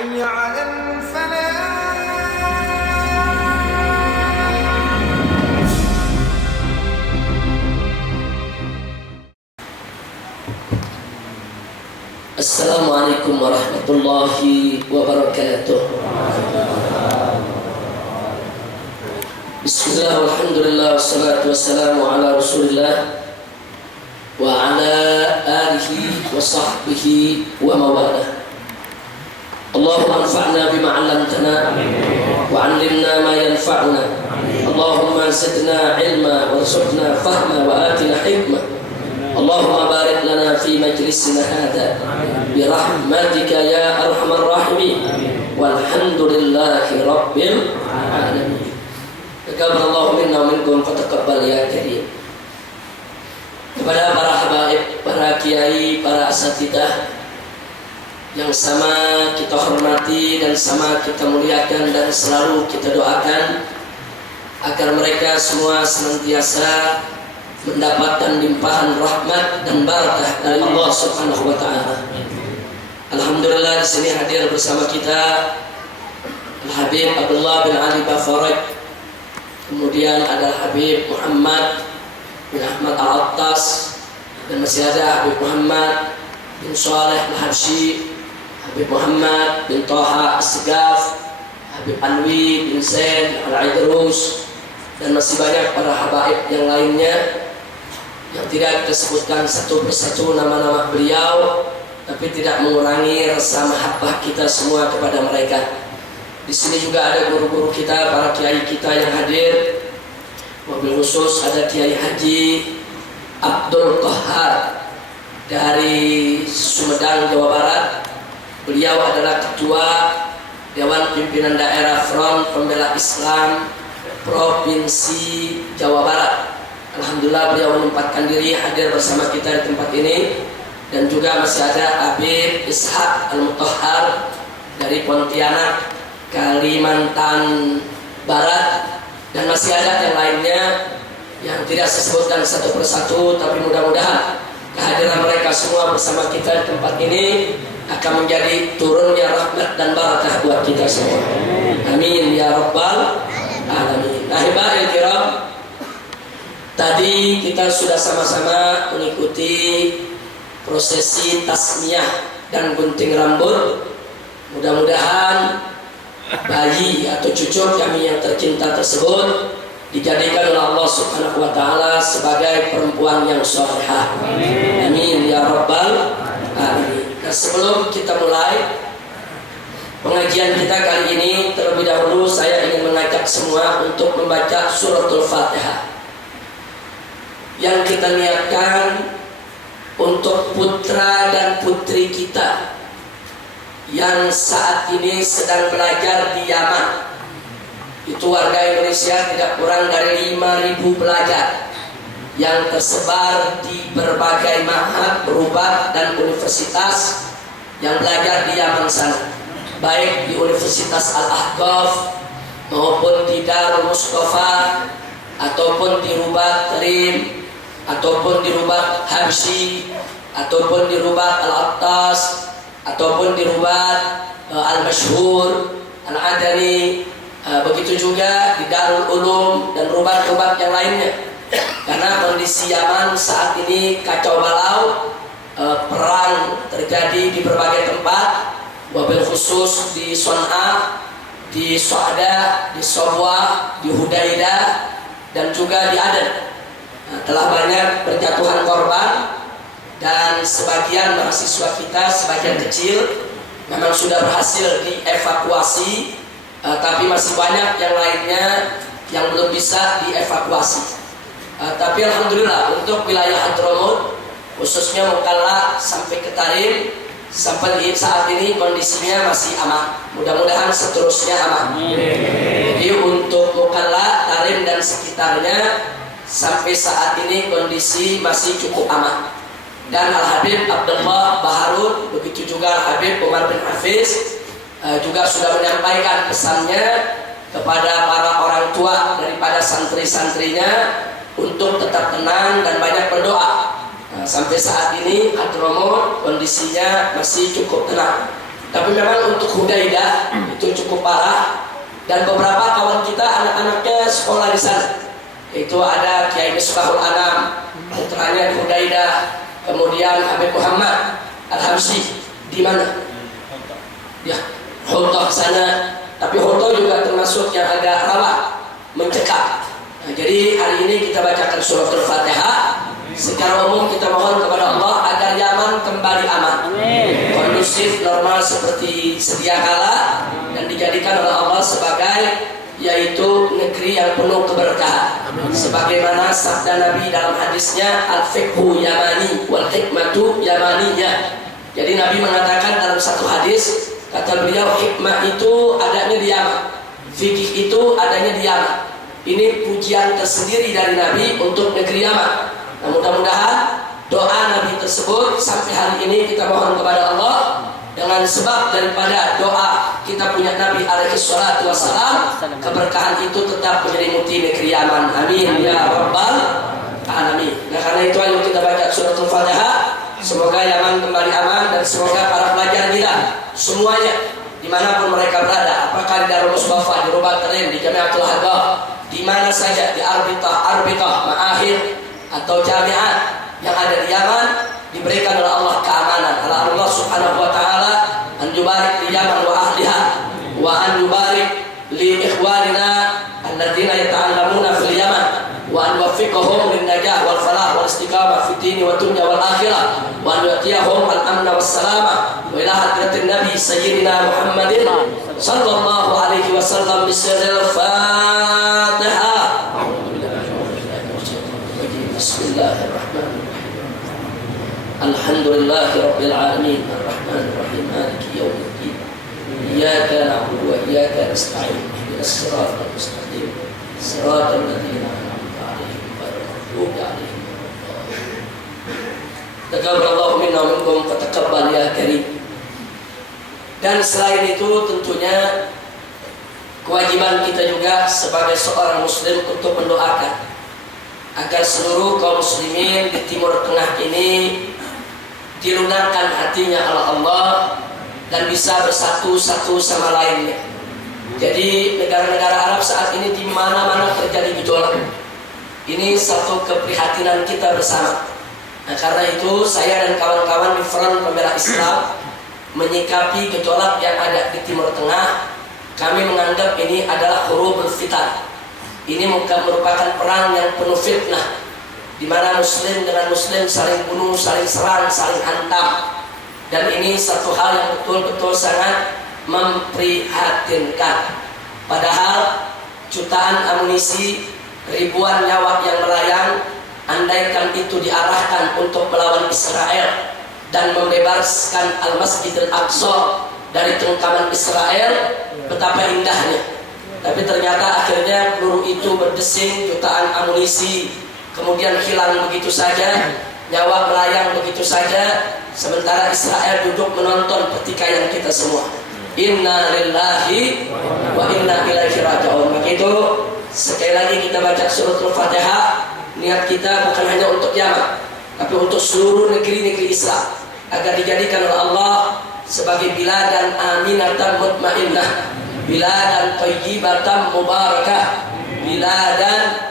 حي على الفلاح. Assalamualaikum warahmatullahi wabarakatuh. Bismillah, walhamdulillah, wassalatu wassalamu ala rasulillah wa ala alihi wa sahbihi wa mawalah. Allahumma anfa'na bima 'allamtana wa 'allimna ma yanfa'una. Allahumma zidna ilma warzuqna fahma wa atina hikmah. Allahumma barik lana fi majlisina hadha bi rahmatika ya arhamar rahimin. Walhamdulillahi rabbil alamin. Taqabbalallahu minna wa minkum wa taqabbal ya karim. Kepada para habaib, para kiai, para asatidzah yang sama kita hormati dan sama kita muliakan dan selalu kita doakan agar mereka semua senantiasa mendapatkan limpahan rahmat dan barakah dari Allah Subhanahu wa taala. Alhamdulillah di sini hadir bersama kita Al-Habib Abdullah bin Ali Bafaraj. Kemudian ada Habib Muhammad bin Ahmad Al-Attas, dan masih ada Habib Muhammad bin Saleh Al-Habsyi, Habib Muhammad bin Toha As-Segaf, Habib Anwi bin Zain Al-Aidrus, dan masih banyak para habaib yang lainnya yang tidak kita sebutkan satu persatu nama-nama beliau, tapi tidak mengurangi rasa mahabbah kita semua kepada mereka. Di sini juga ada guru-guru kita, para kiai kita yang hadir. Wabil khusus ada Kiai Haji Abdul Qahar dari Sumedang, Jawa Barat. Beliau adalah Ketua Dewan Pimpinan Daerah Front Pembela Islam Provinsi Jawa Barat. Alhamdulillah beliau menyempatkan diri hadir bersama kita di tempat ini. Dan juga masih ada Habib Ishaq Al-Mutahhar dari Pontianak, Kalimantan Barat. Dan masih ada yang lainnya yang tidak saya sebutkan satu persatu, tapi mudah-mudahan kehadiran mereka semua bersama kita di tempat ini akan menjadi turunnya rahmat dan barakah buat kita semua. Amin ya rabbal alamin. Ahibahil kiram, tadi kita sudah sama-sama mengikuti prosesi tasmiyah dan gunting rambut. Mudah-mudahan bayi atau cucu kami yang tercinta tersebut dijadikan oleh Allah Subhanahu wa taala sebagai perempuan yang salehah. Amin ya rabbal alamin. Nah, sebelum kita mulai pengajian kita kali ini, terlebih dahulu saya ingin mengajak semua untuk membaca suratul Fatihah yang kita niatkan untuk putra dan putri kita yang saat ini sedang belajar di Yaman. Itu warga Indonesia tidak kurang dari 5.000 pelajar yang tersebar di berbagai ma'had, berubat dan universitas yang belajar di Yaman sana, baik di Universitas Al-Ahqaf maupun di Darul Mustafa, ataupun di Rubat Trim, ataupun di Rubat Habsyi, ataupun di Rubat Al-Attas, ataupun di Rubat Al-Masyhur, Al-Adani, begitu juga di Darul Ulum dan rubat-rubat yang lainnya. Karena kondisi Yaman saat ini kacau balau, perang terjadi di berbagai tempat, wabil khusus di Son'a, di Su'ada, di Sobwa, di Hudaidah, dan juga di Aden. Telah banyak berjatuhan korban. Dan sebagian mahasiswa kita, sebagian kecil memang sudah berhasil dievakuasi, tapi masih banyak yang lainnya yang belum bisa dievakuasi. Tapi alhamdulillah untuk wilayah Hadramut, khususnya Mukalla sampai ke Tarim, sampai saat ini kondisinya masih aman. Mudah-mudahan seterusnya aman. Jadi untuk Mukalla, Tarim dan sekitarnya sampai saat ini kondisi masih cukup aman. Dan Al-Habib Abdullah Baharun, begitu juga Al-Habib Umar bin Hafiz juga sudah menyampaikan pesannya kepada para orang tua daripada santri-santrinya untuk tetap tenang dan banyak berdoa. Sampai saat ini Hadramut kondisinya masih cukup tenang. Tapi memang untuk Hudaidah itu cukup parah, dan beberapa kawan kita anak-anaknya sekolah di sana. Itu ada Kiai Misbahul Anam, putranya di Hudaidah, kemudian Habib Muhammad Al-Hamsi di mana? Ya, Hontoh sana. Tapi Hontoh juga termasuk yang agak rawan, mencekam. Nah, jadi hari ini kita bacakan suratul Fatihah. Secara umum kita mohon kepada Allah agar Yaman kembali aman, kondusif, normal seperti sedia kala, dan dijadikan oleh Allah sebagai yaitu negeri yang penuh keberkahan. Sebagaimana sabda Nabi dalam hadisnya, al-fiqhu yamani wal hikmatu yamaniyah. Jadi Nabi mengatakan dalam satu hadis, kata beliau, hikmah itu adanya di Yaman, fikih itu adanya di Yaman. Ini pujian tersendiri dari Nabi untuk negeri Yaman. Nah, mudah-mudahan doa Nabi tersebut sampai hari ini kita mohon kepada Allah, dengan sebab daripada doa kita punya Nabi alaihi salatu wassalam, keberkahan itu tetap menyelimuti negeri Yaman. Amin ya rabbal alamin. Nah, karena itu ayo kita baca suratul Fatihah. Semoga Yaman kembali aman, dan semoga para pelajar kita semuanya dimanapun mereka berada, apakah di Darul Mustafa, di Rubat Terim, di Jamiatul Hadar, di mana saja, di arbitah, ma'ahir atau jami'at yang ada di Yaman, diberikan oleh Allah keamanan. Allah subhanahu wa ta'ala an yubarik li Yaman wa ahliha, wa an yubarik li ikhwanina alladzina yata'allamuna fil Yaman, wa an yuwaffiqahum lin najah wal falah wal istiqamah fid din wa dunya wal akhirah, wa an yu'tiyahum al amna was salama wa ila hadratin nabi sayyidina Muhammadin sallallahu alaihi wasallam bisirril Fatihah. Bismillahirrahmanirrahim. Alhamdulillahi rabbil alamin, arrahmanir rahim, maliki yaumiddin. Iyyaka na'budu wa iyyaka nasta'in. Ihdinas siratal mustaqim. Siratal ladzina an'amta 'alaihim ghairil maghdubi 'alaihim waladdallin. Taqabbalallahu minna wa minkum fataqabbal ya karim. Dan selain itu tentunya kewajiban kita juga sebagai seorang muslim untuk mendoakan agar seluruh kaum muslimin di Timur Tengah ini dilunakkan hatinya oleh Allah dan bisa bersatu satu sama lainnya. Jadi negara-negara Arab saat ini di mana-mana terjadi gejolak. Ini satu keprihatinan kita bersama. Nah, karena itu saya dan kawan-kawan di Front Pembela Islam menyikapi gejolak yang ada di Timur Tengah. Kami menganggap ini adalah huruful fitan. Ini merupakan perang yang penuh fitnah, di mana muslim dengan muslim saling bunuh, saling serang, saling hantam. Dan ini satu hal yang betul-betul sangat memprihatinkan. Padahal jutaan amunisi, ribuan nyawa yang melayang, andaikan itu diarahkan untuk melawan Israel dan membebaskan Al-Masjidil Aqsa dari cengkaman Israel, betapa indahnya. Tapi ternyata akhirnya peluru itu berdesing, jutaan amunisi kemudian hilang begitu saja, nyawa melayang begitu saja, sementara Israel duduk menonton pertikaian kita semua. Inna lillahi wa inna ilaihi raji'un. Maka itu sekali lagi kita baca suratul Fatihah, niat kita bukan hanya untuk Yaman, tapi untuk seluruh negeri-negeri Islam, agar dijadikan oleh Allah sebagai biladan aminatan mutmainnah, biladan thayyibatan mubarakah, biladan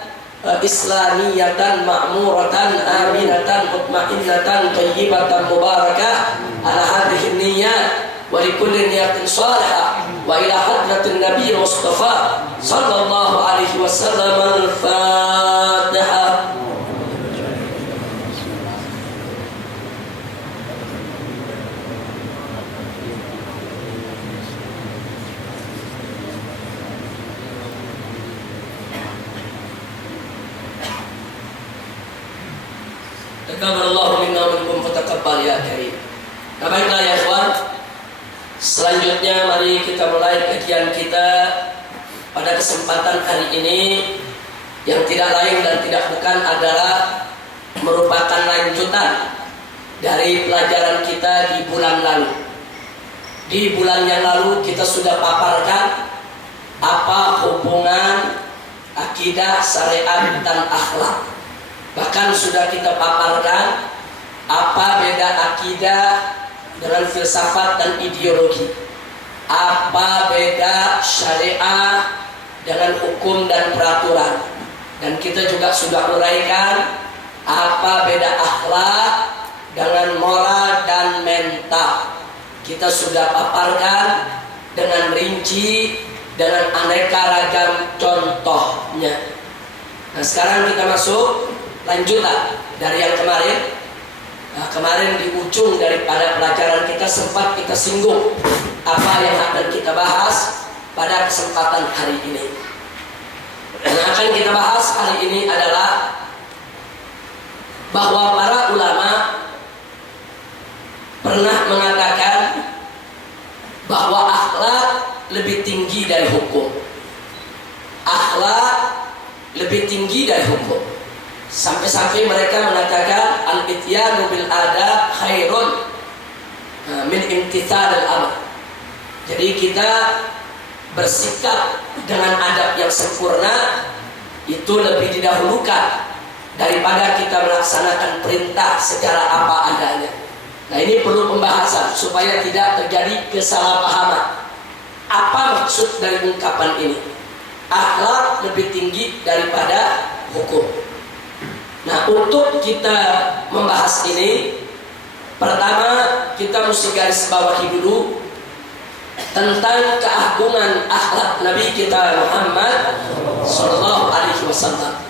islamiyatan ma'muratan aminatan mutmainnatan thayyibatan mubarakah ala hadhihi niyyat wa likulli niyatin salihah wa ila hadratin nabiy mustafa sallallahu alaihi wasallam. Al-Fatihah. Taqabbalallahu minna wa minkum fataqabbal ya karim. Nah, baiklah ya ikhwan, selanjutnya mari kita mulai kajian kita pada kesempatan hari ini, yang tidak lain dan tidak bukan adalah merupakan lanjutan dari pelajaran kita di bulan lalu. Di bulan yang lalu kita sudah paparkan apa hubungan akidah, syariat dan akhlak. Bahkan sudah kita paparkan apa beda akidah dengan filsafat dan ideologi. Apa beda syariah dengan hukum dan peraturan? Dan kita juga sudah uraikan apa beda akhlak dengan moral dan mental. Kita sudah paparkan dengan rinci, dengan aneka ragam contohnya. Nah, sekarang kita masuk lanjutan dari yang kemarin. Nah, kemarin di ujung daripada pelajaran kita sempat kita singgung apa yang akan kita bahas pada kesempatan hari ini. Yang akan kita bahas hari ini adalah bahwa para ulama pernah mengatakan bahwa akhlak lebih tinggi dari hukum. Akhlak lebih tinggi dari hukum. Sampai-sampai mereka mengatakan al-ityanu bil adab khairun min imtithal al-amr. Jadi kita bersikap dengan adab yang sempurna itu lebih didahulukan daripada kita melaksanakan perintah secara apa adanya. Nah, ini perlu pembahasan supaya tidak terjadi kesalahpahaman. Apa maksud dari ungkapan ini? Akhlak lebih tinggi daripada hukum. Nah, untuk kita membahas ini, pertama kita mesti garis bawahi dulu tentang keagungan akhlak Nabi kita Muhammad sallallahu alaihi wasallam.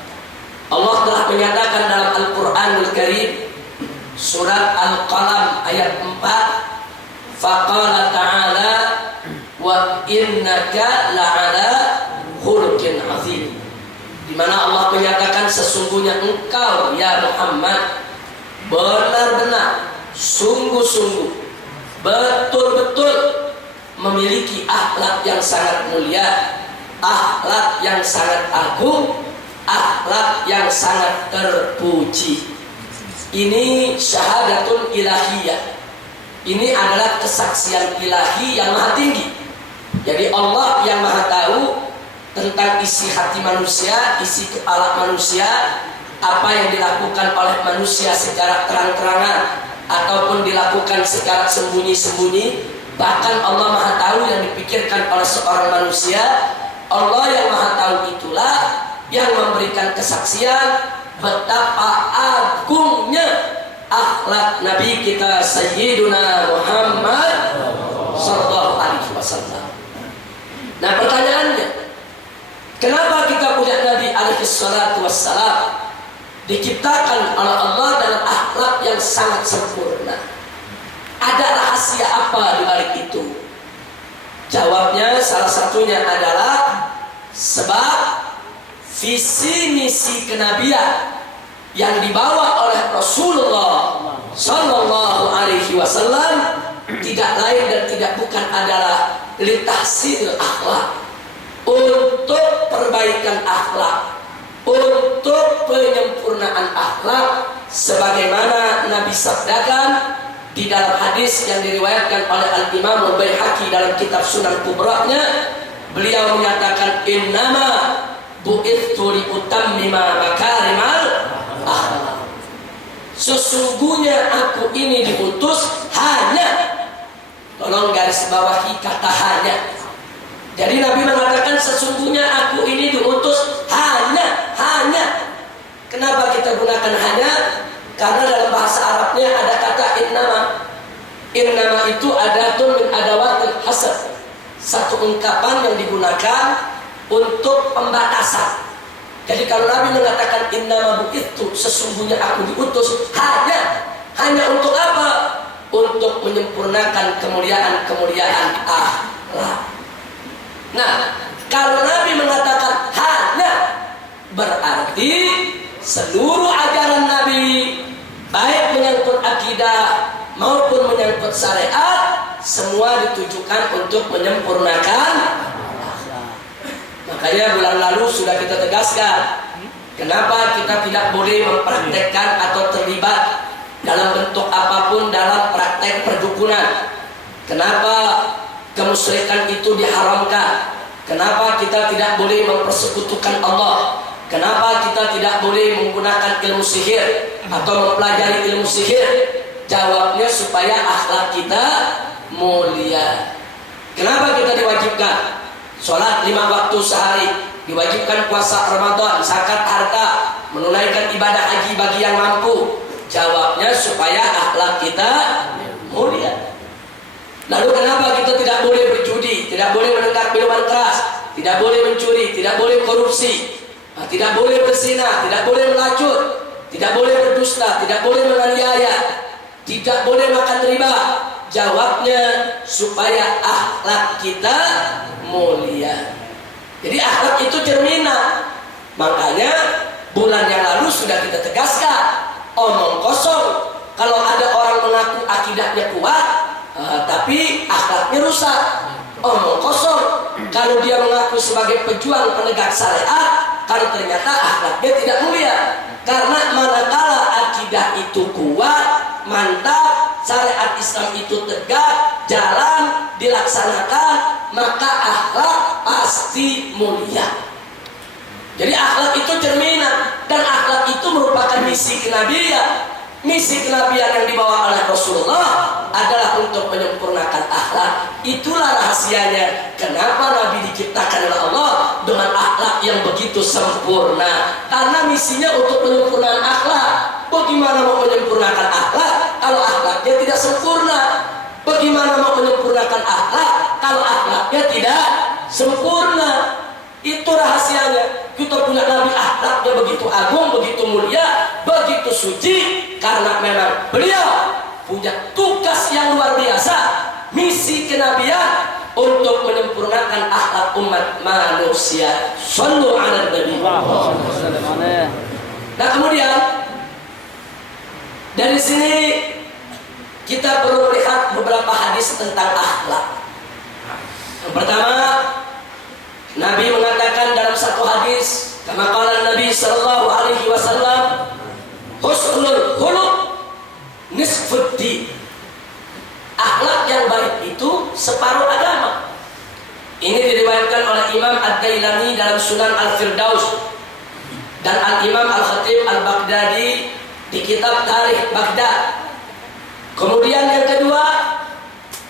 Allah telah menyatakan dalam Al-Qur'anul Karim surat Al-Qalam ayat 4, faqala ta'ala wa innaka la'ala khuluqin 'azim. Di mana Allah menyatakan sesungguhnya engkau ya Muhammad benar-benar sungguh-sungguh betul-betul memiliki akhlak yang sangat mulia, akhlak yang sangat agung, akhlak yang sangat terpuji. Ini syahadatun ilahiyah. Ini adalah kesaksian ilahi yang maha tinggi. Jadi Allah yang maha tahu tentang isi hati manusia, isi kepala manusia, apa yang dilakukan oleh manusia secara terang-terangan ataupun dilakukan secara sembunyi-sembunyi. Bahkan Allah maha tahu yang dipikirkan oleh seorang manusia. Allah yang maha tahu itulah yang memberikan kesaksian betapa agungnya akhlak Nabi kita Sayyiduna Muhammad sallallahu alaihi wasallam. Nah, pertanyaannya, kenapa kita punya Nabi alaihi salatu wassalam diciptakan oleh Allah dalam akhlak yang sangat sempurna? Ada rahasia apa di balik itu? Jawabnya salah satunya adalah sebab visi misi kenabian yang dibawa oleh Rasulullah sallallahu alaihi wasallam tidak lain dan tidak bukan adalah litahsil akhlak, untuk perbaikan akhlak, untuk penyempurnaan akhlak, sebagaimana Nabi sabdakan di dalam hadis yang diriwayatkan oleh Al-Imam Al-Baihaqi dalam kitab Sunan Kubra-nya. Beliau menyatakan innama bu'ithtu li utammima makarimal akhlak. Sesungguhnya aku ini diutus hanya, tolong garis bawahi kata hanya. Jadi Nabi mengatakan sesungguhnya aku ini diutus hanya. Kenapa kita gunakan hanya? Karena dalam bahasa Arabnya ada kata innama. Innama itu adatun min adawatil hasr. Satu ungkapan yang digunakan untuk pembatasan. Jadi kalau Nabi mengatakan innama bu'ithtu, sesungguhnya aku diutus hanya untuk apa? Untuk menyempurnakan kemuliaan akhlak. Nah, kalau Nabi mengatakan hanya, berarti seluruh ajaran Nabi, baik menyangkut akidah maupun menyangkut syariat, semua ditujukan untuk menyempurnakan akhlak. Makanya bulan lalu sudah kita tegaskan, kenapa kita tidak boleh mempraktekkan atau terlibat dalam bentuk apapun dalam praktek perdukunan. Kenapa kemusyrikan itu diharamkan? Kenapa kita tidak boleh mempersekutukan Allah? Kenapa kita tidak boleh menggunakan ilmu sihir atau mempelajari ilmu sihir? Jawabnya supaya akhlak kita mulia. Kenapa kita diwajibkan sholat 5 waktu sehari, diwajibkan puasa Ramadan, zakat harta, menunaikan ibadah haji bagi yang mampu? Jawabnya supaya akhlak kita mulia. Lalu kenapa kita tidak boleh berjudi, tidak boleh menenggak minuman keras, tidak boleh mencuri, tidak boleh korupsi, tidak boleh berzina, tidak boleh melacur, tidak boleh berdusta, tidak boleh menganiaya, tidak boleh makan riba? Jawabnya supaya akhlak kita mulia. Jadi akhlak itu cerminan. Makanya bulan yang lalu sudah kita tegaskan, omong kosong. Kalau ada orang mengaku akidahnya kuat, tapi akhlaknya rusak, omong kosong. Kalau dia mengaku sebagai pejuang penegak syariat, kalau ternyata akhlaknya tidak mulia. Karena manakala akidah itu kuat, mantap, syariat Islam itu tegak, jalan, dilaksanakan, maka akhlak pasti mulia. Jadi akhlak itu cerminan, dan akhlak itu merupakan misi kenabian. Misi kenabian yang dibawa oleh Rasulullah adalah untuk menyempurnakan akhlak. Itulah rahasianya kenapa Nabi diciptakan oleh Allah dengan akhlak yang begitu sempurna. Karena misinya untuk penyempurnaan akhlak. Bagaimana mau menyempurnakan akhlak kalau akhlaknya tidak sempurna? Bagaimana mau menyempurnakan akhlak kalau akhlaknya tidak sempurna? Itu rahasianya. Kita punya Nabi akhlaknya begitu agung, begitu mulia, begitu suci, karena memang beliau punya tugas yang luar biasa, misi kenabian untuk menyempurnakan akhlak umat manusia. Shallu ala Nabi. Nah, kemudian dari sini kita perlu melihat beberapa hadis tentang akhlak. Yang pertama, Nabi mengatakan dalam satu hadis, kama qala Nabi sallallahu alaihi wasallam, husnul khuluq nisfud din. Akhlak yang baik itu separuh agama. Ini diriwayatkan oleh Imam Ad-Dailami dalam Sunan Al-Firdaus dan Al-Imam Al-Khatib Al-Baghdadi di kitab Tarikh Baghdad. Kemudian yang kedua,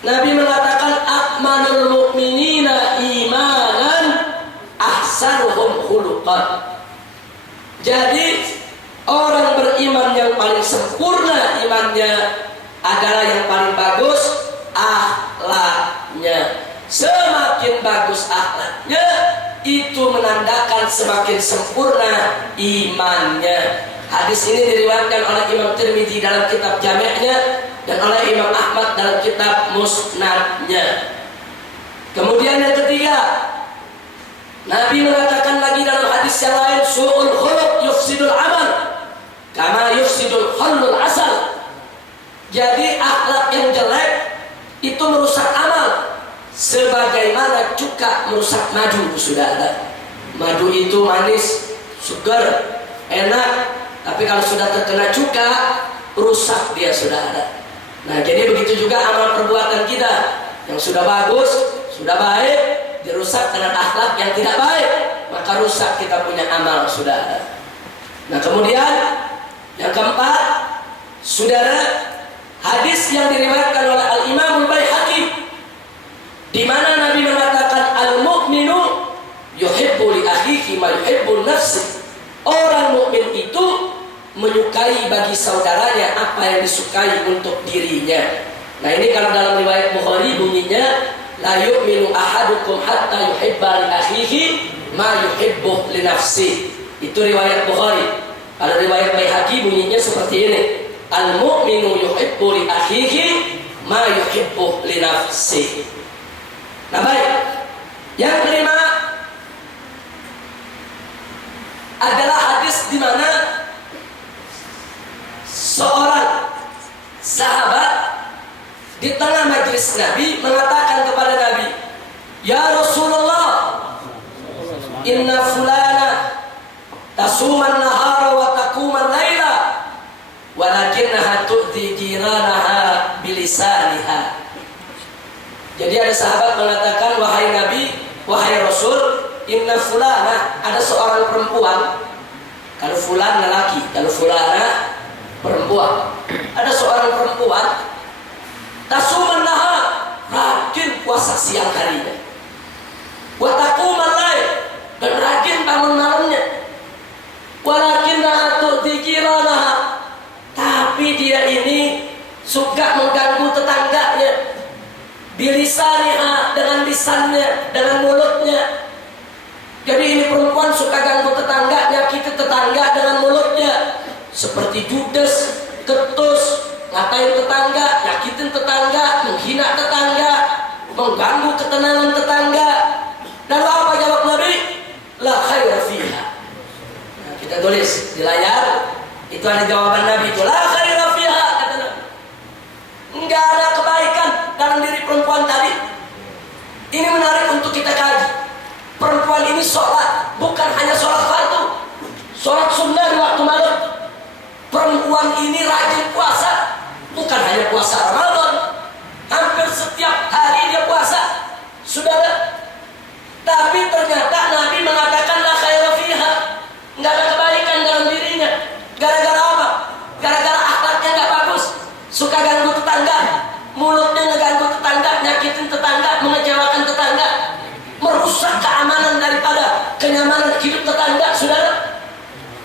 Nabi mengatakan akmalul mu'minina imanan ahsanuhum khuluqan. Jadi orang beriman yang paling sempurna imannya adalah yang paling bagus akhlaknya. Semakin bagus akhlaknya, itu menandakan semakin sempurna imannya. Hadis ini diriwayatkan oleh Imam Tirmidzi dalam kitab Jami'-nya dan oleh Imam Ahmad dalam kitab Musnad-nya. Kemudian yang ketiga, Nabi mengatakan lagi dalam hadis yang lain, su'ul khuluq yufsidul amal kama yufsidul khallul asal. Jadi akhlak yang jelek itu merusak amal sebagaimana cuka merusak madu, saudara. Madu itu manis, segar, enak, tapi kalau sudah terkena cuka, rusak dia, saudara. Nah, jadi begitu juga amal perbuatan kita yang sudah bagus, sudah baik, dirusak dengan akhlak yang tidak baik, maka rusak kita punya amal, saudara. Nah, kemudian yang keempat, saudara, hadis yang diriwayatkan oleh Al-Imam Al-Baihaqi, di mana Nabi mengatakan al-mu'minu yuhibbu li akhihi ma yuhibbu nafsi. Orang mukmin itu menyukai bagi saudaranya apa yang disukai untuk dirinya. Nah, ini kalau dalam riwayat Bukhari bunyinya la yu'minu ahadukum hatta yuhibba li akhihi ma yuhibbu li nafsi. Itu riwayat Bukhari. Kalau riwayat Baihaqi bunyinya seperti ini, al-mu'minu yuhibbu li akhihi ma yuhibbu li nafsi. Nah, baik. Yang kelima adalah hadis di mana seorang sahabat di tengah majelis Nabi mengatakan kepada Nabi, "Ya Rasulullah, inna fulana tasuman nahara wa taquman laila walakinnaha tu'dhi jiranaha bilisaniha." Jadi ada sahabat mengatakan, "Wahai Nabi, wahai Rasul, inna fulana," ada seorang perempuan. Kalau fulan lelaki, kalau fulana perempuan. Ada seorang perempuan tasuman nahar, rajin puasa siang harinya, wa taqumal lail, dan rajin bangun malamnya. Walakinnaha tu'ti jiranaha, tapi dia ini suka mengganggu tetangganya. Bilisaniha, dengan lisannya, dengan mulutnya. Jadi ini perempuan suka ganggu tetangga, nyakiti tetangga dengan mulutnya, seperti judes, ketus, ngatain tetangga, nyakitin tetangga, menghina tetangga, mengganggu ketenangan tetangga. Dan apa jawab Nabi? La khaira fiha. Nah, kita tulis di layar, itu ada jawaban Nabi itu. La khaira fiha, kata Nabi. Enggak ada kebaikan dalam diri perempuan tadi. Ini menarik untuk kita kaji. Perempuan ini sholat, bukan hanya sholat fardu, sholat sunnah di waktu malam. Perempuan ini rajin puasa, bukan hanya puasa Ramadan, hampir setiap hari dia puasa, saudara. Tapi ternyata Nabi mengatakan la khaira fiha, nggak ada kebaikan dalam dirinya. Gara-gara apa? Gara-gara akhlaknya nggak bagus, suka ganggu tetangga, mulutnya ngeganggu tetangga, nyakitin tetangga, mengecewakan tetangga, merusak keamanan daripada kenyamanan hidup tetangga, saudara.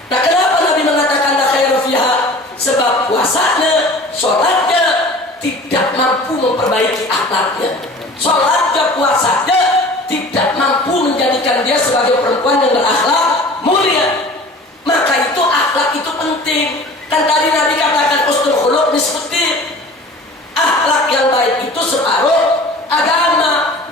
Nah, kenapa Nabi mengatakan la khaira fiha? Sebab puasanya, sholatnya tidak mampu memperbaiki akhlaknya. Sholatnya, puasanya tidak mampu menjadikan dia sebagai perempuan yang berakhlak mulia. Maka itu akhlak itu penting. Kan tadi Nabi katakan husnul khuluq nisfuddin. Akhlak yang baik itu separuh agama.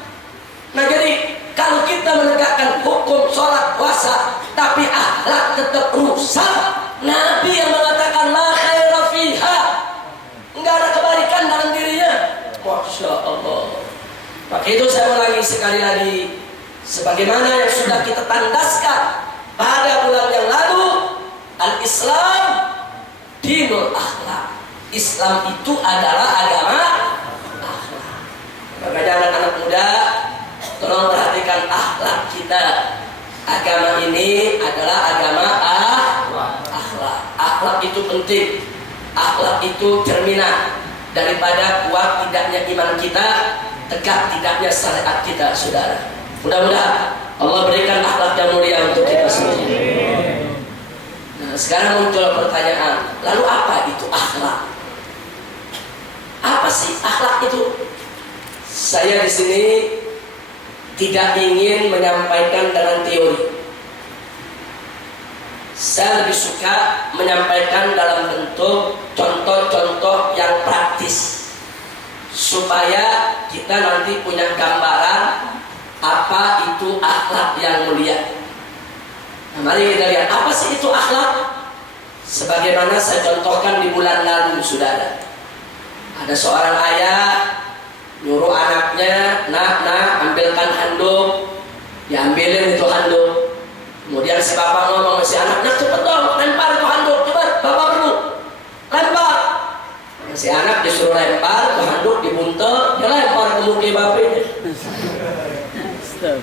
Nah, jadi kalau kita menegakkan hukum sholat puasa tapi akhlak tetap rusak, Nabi yang mengatakan la khaira fiha, enggak ada kebaikan dalam dirinya. Masya Allah. Maka itu saya ulangi sekali lagi, sebagaimana yang sudah kita tandaskan pada bulan yang lalu, al-Islam dinul akhlak. Islam itu adalah agama akhlak. Makanya anak-anak muda, tolong perhatikan akhlak kita. Agama ini adalah agama akhlak. Akhlak itu penting. Akhlak itu cerminan daripada kuat tidaknya iman kita, tegak tidaknya syariat kita, saudara. Mudah-mudahan Allah berikan akhlak yang mulia untuk kita semua. Nah, sekarang muncul pertanyaan, lalu apa itu akhlak? Apa sih akhlak itu? Saya di sini tidak ingin menyampaikan dengan teori. Saya lebih suka menyampaikan dalam bentuk contoh-contoh yang praktis, supaya kita nanti punya gambaran apa itu akhlak yang mulia. Nah, mari kita lihat apa sih itu akhlak. Sebagaimana saya contohkan di bulan lalu, saudara. Ada seorang ayah nyuruh anaknya, nak, ambilkan handuk. Diambilin itu handuk. Kemudian si bapak ngomong si anaknya, cepet dong, lempar itu handuk, cepet, bapak perlu lempar. Si anak disuruh lempar, ke handuk dibuntel, dia lempar ke muka bapaknya.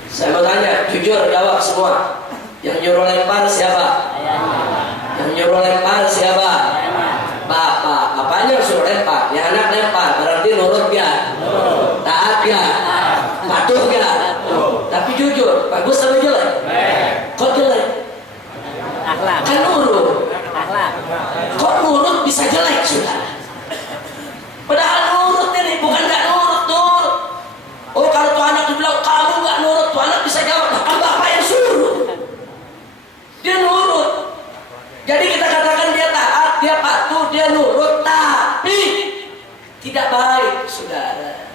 Saya mau tanya, jujur jawab semua. Yang nyuruh lempar siapa? Yang nyuruh lempar siapa? Bapak. Bapaknya suruh lempar, ya anak lempar, berarti nurut dia, taat dia, patuh dia. Tapi jujur, bagus atau jelek? Kok jelek? Akhlak. Kan nurut. Akhlak. Kok nurut bisa jelek, saudara? Padahal nurut ini bukan nggak nurut. Oh, kalau tuh anak dibilang kamu nggak nurut, tuh anak bisa jawab, kan bapak yang suruh. Dia nurut. Jadi kita katakan dia taat, dia patuh, dia nurut, tapi tidak baik, saudara.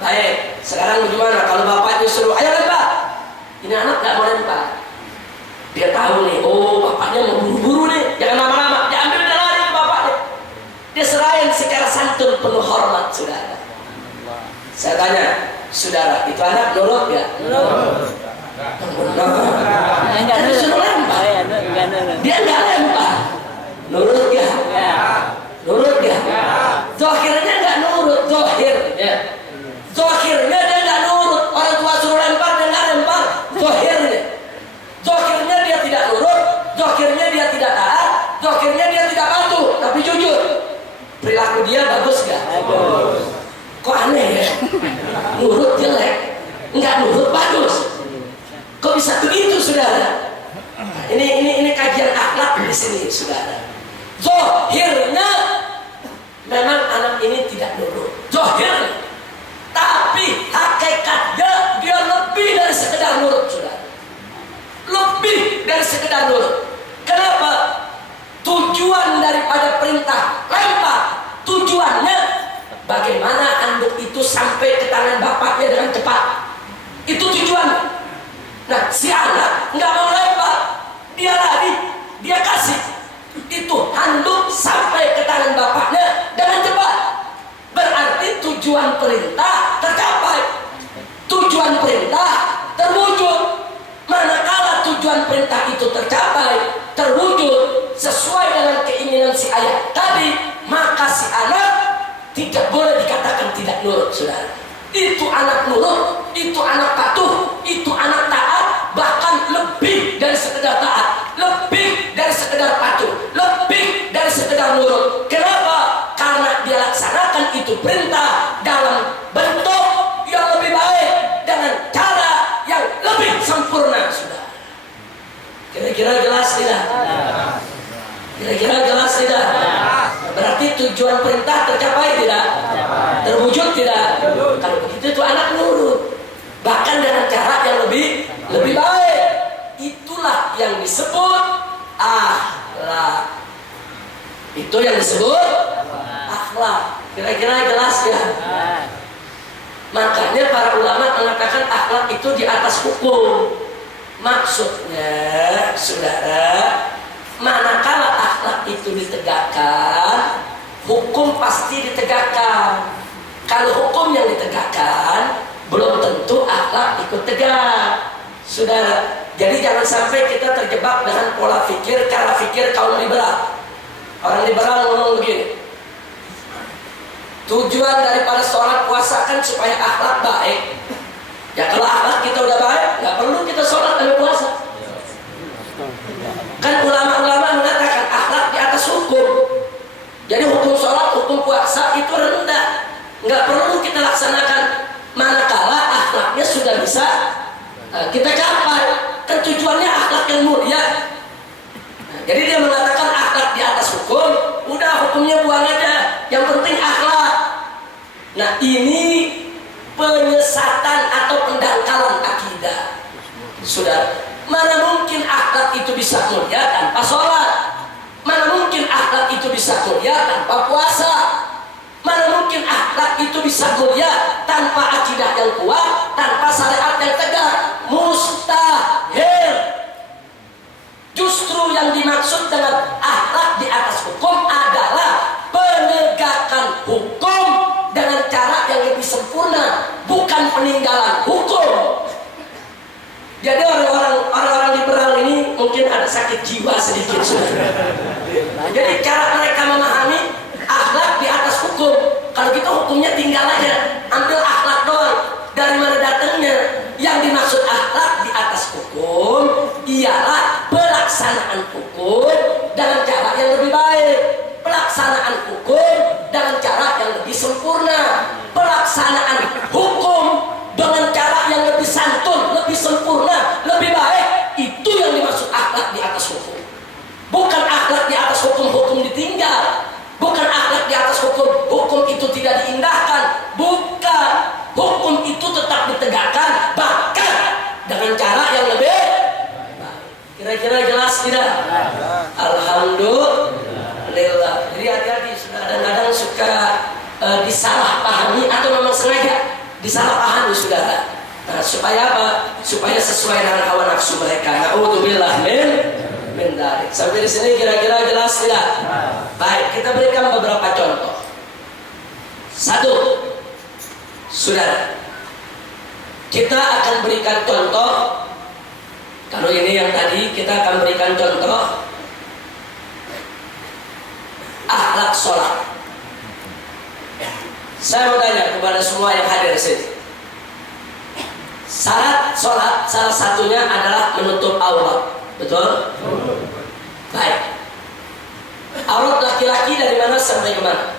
Baik, sekarang bagaimana kalau bapaknya suruh, ayo lempar. Ini anak nggak mau lempar. Dia tahu nih, oh bapaknya mau buru-buru nih, jangan lama-lama. Dia ambil, dia lari ke bapaknya. Dia serahin secara santun penuh hormat, saudara. Saya tanya, saudara, itu anak nurut ya? Nurut. Enggak Disuruh lempar. Dia nggak lempar. Nurut ya? Nurut ya? Zohirnya nggak nurut, zohirnya. Zohirnya dia nggak nurut. Orang tua suruh lempar, dia nggak lempar. Zohirnya. Zohirnya dia tidak nurut. Zohirnya dia tidak taat. Zohirnya dia tidak patuh. Tapi sampai ke tangan bapaknya dengan cepat. Itu tujuannya. Nah, si anak nggak mau lempar, dia lari, dia kasih. Itu handuk sampai ke tangan bapaknya dengan cepat. Berarti tujuan perintah tercapai. Tujuan perintah terwujud. Manakala tujuan perintah itu tercapai, terwujud sesuai dengan keinginan si ayah tadi, maka si anak tidak boleh dikatakan tidak nurut, saudara. Itu anak nurut, itu anak patuh, itu anak taat, bahkan lebih dari sekedar taat, lebih dari sekedar patuh, lebih dari sekedar nurut. Kenapa? Karena dia laksanakan itu perintah dalam bentuk yang lebih baik, dengan cara yang lebih sempurna, saudara. Kira-kira jelas tidak? Kira-kira jelas tidak? Berarti tujuan perintah tercapai tidak? Terwujud tidak? Kalau begitu itu anak nurut, bahkan dengan cara yang lebih baik. Itulah yang disebut akhlak. Itu yang disebut akhlak. Kira-kira jelas ya? Makanya para ulama mengatakan akhlak itu di atas hukum. Maksudnya, saudara, manakala akhlak itu ditegakkan, hukum pasti ditegakkan. Kalau hukum yang ditegakkan, belum tentu akhlak ikut tegak, saudara. Jadi jangan sampai kita terjebak dengan pola pikir, cara pikir kaum liberal. Orang liberal ngomong begini, tujuan daripada sholat puasa kan supaya akhlak baik. Ya kalau akhlak kita udah baik, nggak perlu kita sholat dan puasa. Kan ulama-ulama mengatakan akhlak di atas hukum. Jadi hukum sholat, hukum puasa itu rendah, nggak perlu kita laksanakan. Manakala akhlaknya sudah bisa kita capai, kan tujuannya akhlak yang mulia. Jadi dia mengatakan akhlak di atas hukum, udah hukumnya buang aja, yang penting akhlak. Nah ini penyesatan atau pendangkalan akidah, saudara. Mana mungkin akhlak itu bisa mulia tanpa sholat? Mana mungkin akhlak itu bisa mulia tanpa puasa? Mana mungkin akhlak itu bisa mulia tanpa akidah yang kuat, tanpa syariat yang tegak? Mustahil. Justru yang dimaksud dengan akhlak di atas hukum adalah penegakan hukum dengan cara yang lebih sempurna, bukan peninggalan hukum. Jadi orang-orang liberal ini mungkin ada sakit jiwa sedikit, saudara. Jadi cara mereka memahami akhlak di atas hukum, kalau gitu hukumnya tinggal aja, ambil akhlak doang. Dari mana datangnya? Yang dimaksud akhlak di atas hukum ialah pelaksanaan hukum dengan cara yang lebih baik, pelaksanaan hukum dengan cara yang lebih sempurna, pelaksanaan hukum dengan cara yang lebih santun, lebih sempurna, lebih baik. Itu yang dimaksud akhlak di atas hukum. Bukan akhlak di atas hukum ditinggal. Bukan akhlak di atas hukum itu tidak diindahkan. Bukan. Hukum itu tetap ditegakkan, bahkan dengan cara yang lebih baik. Kira-kira jelas tidak? Alhamdulillah. Jadi hati-hati, kadang-kadang suka disalahpahami atau memang sengaja disalahpahami, saudara. Nah, supaya apa? Supaya sesuai dengan hawa nafsu mereka. Na'udzubillah min dzalik. Sampai di sini kira-kira jelas tidak? Baik, kita berikan beberapa contoh. Satu, saudara, kita akan berikan contoh. Kalau ini yang tadi, kita akan berikan contoh akhlak sholat. Saya mau tanya kepada semua yang hadir di sini. Syarat sholat salah satunya adalah menutup aurat, betul? Baik. Aurat laki-laki dari mana sampai ke mana?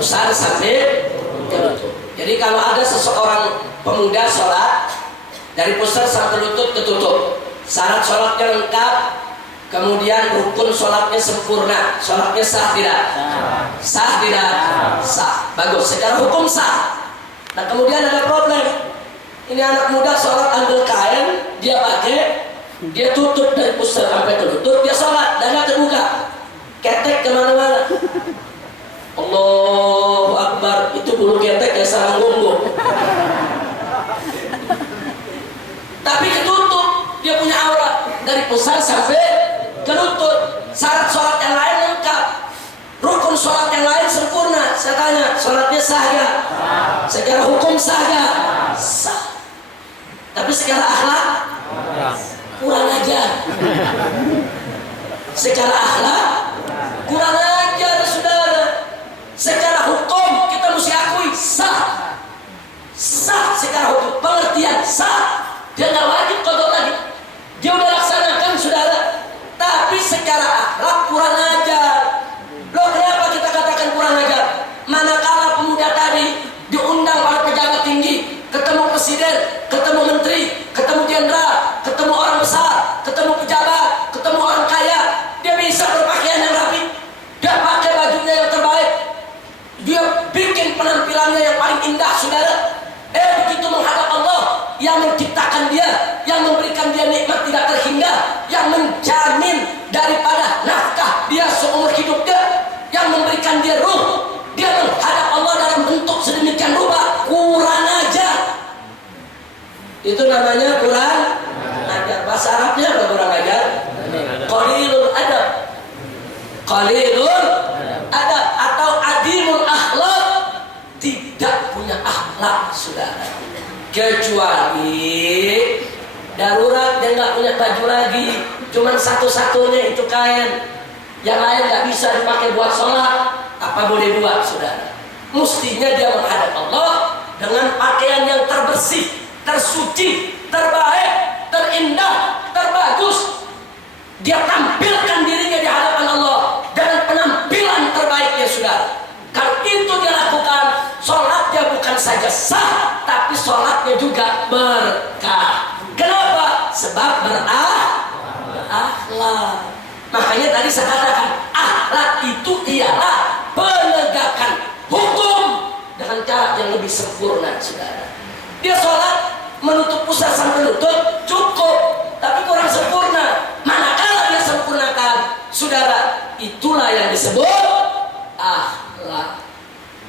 Pusar sampai ke lutut. Jadi kalau ada seseorang pemuda sholat dari pusar sampai lutut ketutup, syarat sholatnya lengkap, kemudian rukun sholatnya sempurna, sholatnya sah tidak? Sah tidak? Sah. Bagus. Secara hukum sah. Nah kemudian ada problem. Ini anak muda sholat ambil kain, dia pakai, dia tutup dari pusar sampai ke lutut, dia sholat, dada terbuka, ketek kemana-mana. Allahu Akbar, itu bulu ketek ya sarang gonggong. Tapi ketutup, dia punya aura dari pusar sampai ke lutut. Syarat sholat yang lain lengkap, rukun sholat yang lain sempurna. Saya tanya, sholatnya sah ya? Secara hukum sah ya? Sah. Tapi secara akhlak kurang ajar. Secara akhlak kurang ajar, saudara. Secara hukum kita mesti akui sah. Sah secara hukum, pengertian sah. Dia nggak wajib qada lagi. Dia udah laksanakan, saudara. Tapi secara akhlak kurang ajar. Loh, kenapa kita katakan kurang ajar? Manakala pemuda tadi diundang oleh pejabat tinggi, ketemu presiden, ketemu menteri, ketemu jenderal, ketemu orang besar, ketemu pejabat, ketemu orang kaya, dia bisa berpakaian yang rapi, dia pakai bajunya yang terbaik, dia bikin penampilannya yang paling indah, saudara. Begitu menghadap Allah yang menciptakan dia, yang memberikan dia nikmat tidak terhingga, yang menjamin daripada nafkah dia seumur hidup dia, yang memberikan dia ruh, dia menghadap Allah dalam bentuk sedemikian rupa, kurang ajar. Itu namanya kurang ajar. Bahasa Arabnya apa kurang ajar? Qalilul adab. Qalilul adab atau adimul akhlak, tidak punya akhlak, saudara. Kecuali darurat, dia nggak punya baju lagi, cuman satu-satunya itu kain, yang lain nggak bisa dipakai buat sholat. Apa boleh buat, saudara? Mestinya dia menghadap Allah dengan pakaian yang terbersih, tersuci, terbaik, terindah, terbagus. Dia tampilkan dirinya di hadapan Allah dengan penampilan terbaiknya, saudara. Kalau itu dia lakukan, sholatnya bukan saja sah, tapi sholatnya juga berkah. Kenapa? Sebab berakhlak. Makanya tadi saya katakan, akhlak itu ialah penegakan hukum dengan cara yang lebih sempurna, saudara. Dia sholat menutup pusat sampai lutut cukup, tapi kurang sempurna. Manakala dia sempurnakan, saudara, itulah yang disebut akhlak.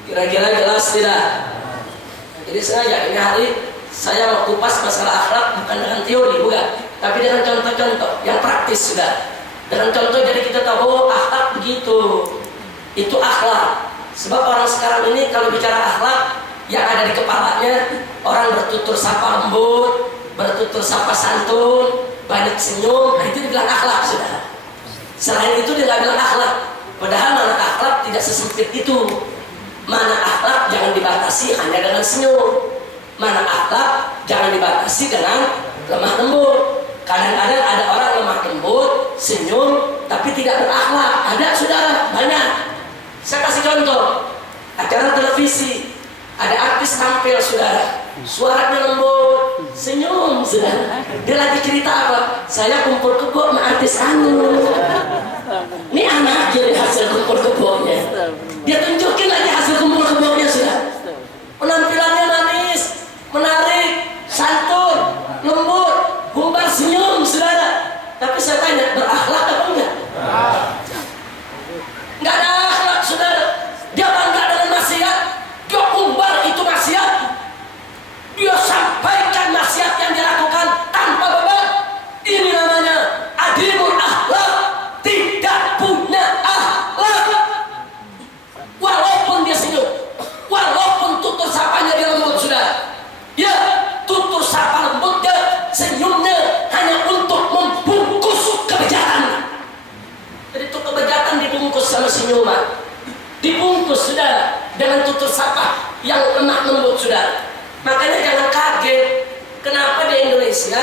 Kira-kira jelas tidak? Jadi sengaja ini hari saya mau kupas masalah akhlak bukan dengan teori, bukan, tapi dengan contoh-contoh yang praktis, sudah. Dengan contoh jadi kita tahu, oh akhlak begitu, itu akhlak. Sebab orang sekarang ini kalau bicara akhlak, yang ada di kepalanya orang bertutur sapa lembut, bertutur sapa santun, banyak senyum, nah itu dibilang akhlak, sudah. Selain itu dia nggak bilang akhlak. Padahal mana akhlak tidak sesempit itu. Mana akhlak jangan dibatasi hanya dengan senyum. Mana akhlak jangan dibatasi dengan lemah lembut. Kadang-kadang ada orang lemah lembut, senyum, tapi tidak berakhlak. Ada, saudara, banyak. Saya kasih contoh. Acara televisi, ada artis tampil, saudara, suaranya lembut, senyum, saudara. Dia lagi cerita apa? Saya kumpul kebo sama artis anu. Ini anak jadi hasil kumpul kebonya. Dia tunjukin lagi hasil kumpul kebonya, saudara. Penampilannya manis, menarik, santun, lembut, gumbar senyum, saudara. Tapi saya tanya, berakhlak apa enggak? Enggak ada akhlak, saudara. Dia bangga dengan maksiat, dia umbar itu maksiat, dia sampaikan maksiat yang dilakukan tanpa beban. Ini namanya adimul akhlak, tidak punya akhlak. Walaupun dia senyum, walaupun tutur sapanya dia lembut, saudara. Ya, tutur sapa lembutnya, senyumnya hanya untuk membungkus kebejatan. Jadi itu kebejatan dibungkus sama senyuman, dibungkus, saudara, dengan tutur sapa yang lemah lembut, saudara. Makanya jangan kaget kenapa di Indonesia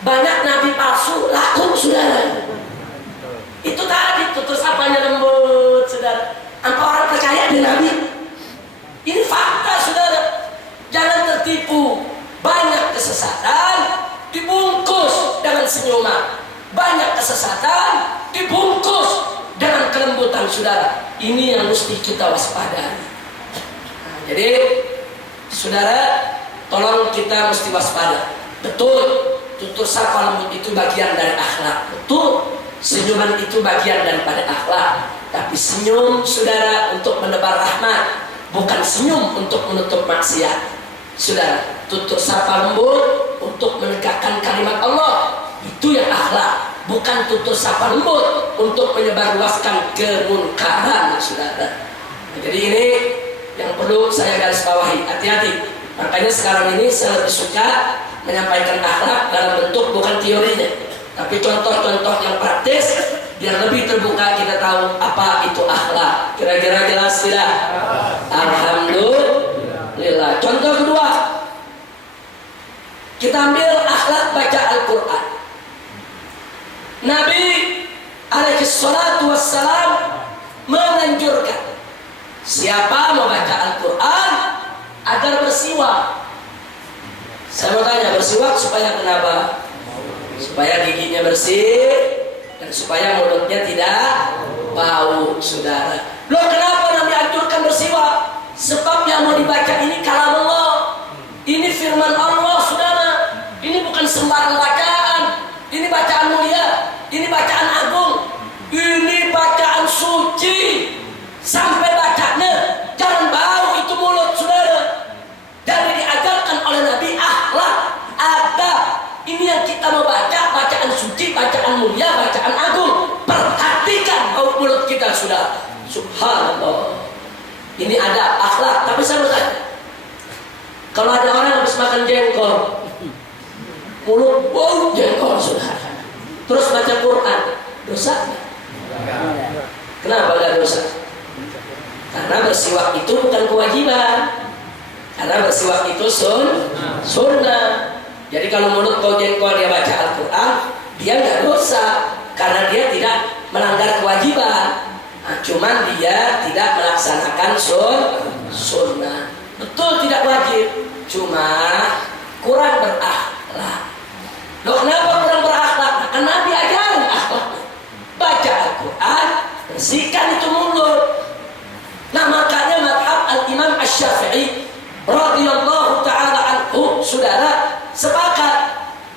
banyak nabi palsu laku, saudara. Itu tadi tutur sapanya lembut, saudara. Apa orang percaya di nabi? Ini fakta, saudara. Jangan tertipu. Banyak kesesatan dibungkus dengan senyuman, banyak kesesatan dibungkus dengan kelembutan, saudara. Ini yang mesti kita waspadai. Jadi, saudara, tolong kita mesti waspada. Betul, tutur sapa lembut itu bagian dari akhlak. Betul, senyuman itu bagian daripada akhlak. Tapi senyum, saudara, untuk menebar rahmat, bukan senyum untuk menutup maksiat. Sudah, tutur sapa lembut untuk menegakkan kalimat Allah. Itu yang akhlak, bukan tutur sapa lembut untuk menyebarluaskan kemunkaran, saudara. Jadi ini yang perlu saya garis bawahi, hati-hati. Makanya sekarang ini saya lebih suka menyampaikan akhlak dalam bentuk bukan teorinya, tapi contoh-contoh yang praktis, biar lebih terbuka kita tahu apa itu akhlak. Kira-kira jelas tidak? Alhamdulillah. Contoh kedua, kita ambil akhlak baca Al-Quran. Nabi alaihi salatu wassalam menganjurkan siapa mau baca Al-Quran agar bersiwak. Saya mau tanya, bersiwak supaya kenapa? Supaya giginya bersih dan supaya mulutnya tidak bau, saudara. Loh, kenapa Nabi anjurkan bersiwak? Sebab yang mau dibaca ini kalam Allah. Ini firman Allah, saudara. Ini bukan sembarang bacaan. Ini bacaan mulia. Ini bacaan agung. Ini bacaan suci. Sampai bacanya jangan bau itu mulut, saudara. Dan diajarkan oleh Nabi akhlak ada. Ini yang kita mau baca, bacaan suci, bacaan mulia, bacaan agung. Perhatikan bau mulut kita, saudara. Subhanallah. Ini ada akhlak. Tapi saya mau tanya, kalau ada orang habis makan jengkol, mulut bau jengkol, saudara, terus baca Quran, dosa nggak? Kenapa nggak dosa? Karena bersiwak itu bukan kewajiban. Karena bersiwak itu sunnah. Jadi kalau mulut bau jengkol dia baca Al-Quran, dia nggak dosa karena dia tidak melanggar kewajiban. Nah, cuman dia tidak melaksanakan sunnah. Betul tidak wajib, cuma kurang berakhlak. Loh, kenapa kurang berakhlak? Nah, kan Nabi ajarin akhlak. Baca Al-Quran, bersihkan itu mulut. Nah, makanya mazhab Al-Imam Asy-Syafi'i radhiyallahu ta'ala anhu, saudara, sepakat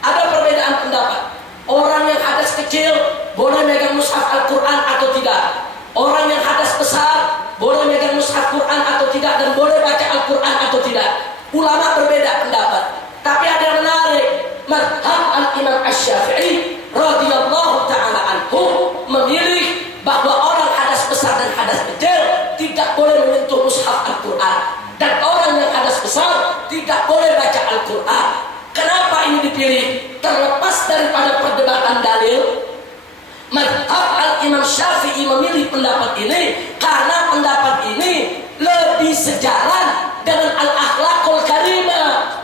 ada perbedaan pendapat. Orang yang hadas kecil boleh megang mushaf Al-Quran atau tidak? Orang yang hadas besar boleh megang mushaf Quran atau tidak, dan boleh baca Al-Quran atau tidak? Ulama berbeda pendapat. Tapi ada yang menarik, mazhab Al-Imam Asy-Syafi'i radhiyallahu ta'ala anhu memilih bahwa orang hadas besar dan hadas kecil tidak boleh menyentuh mushaf Al-Quran, dan orang yang hadas besar tidak boleh baca Al-Quran. Kenapa ini dipilih? Terlepas daripada perdebatan dalil, mazhab Al-Imam Syafi'i memilih pendapat ini karena pendapat ini lebih sejalan dengan al-akhlaqul karimah.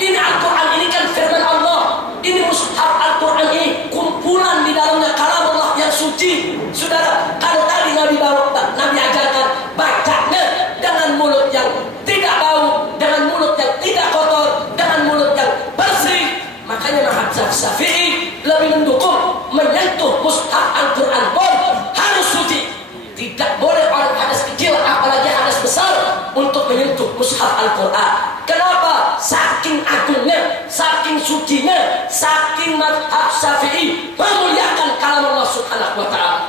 Ini Al-Quran ini kan firman Allah. Ini mushaf Al-Quran ini kumpulan di dalamnya kalam Allah yang suci. Saudara, kalau tadi Nabi ajarkan bacanya dengan mulut yang tidak bau, dengan mulut yang tidak kotor, dengan mulut yang bersih. Makanya mazhab Syafi'i lebih mendukung menyentuh mushaf Al-Quran pun harus suci. Tidak boleh orang hadas kecil apalagi hadas besar untuk menyentuh mushaf Al-Quran. Kenapa? Saking agungnya, saking sucinya, saking mazhab Syafi'i memuliakan kalam Allah Subhanahu wa ta'ala.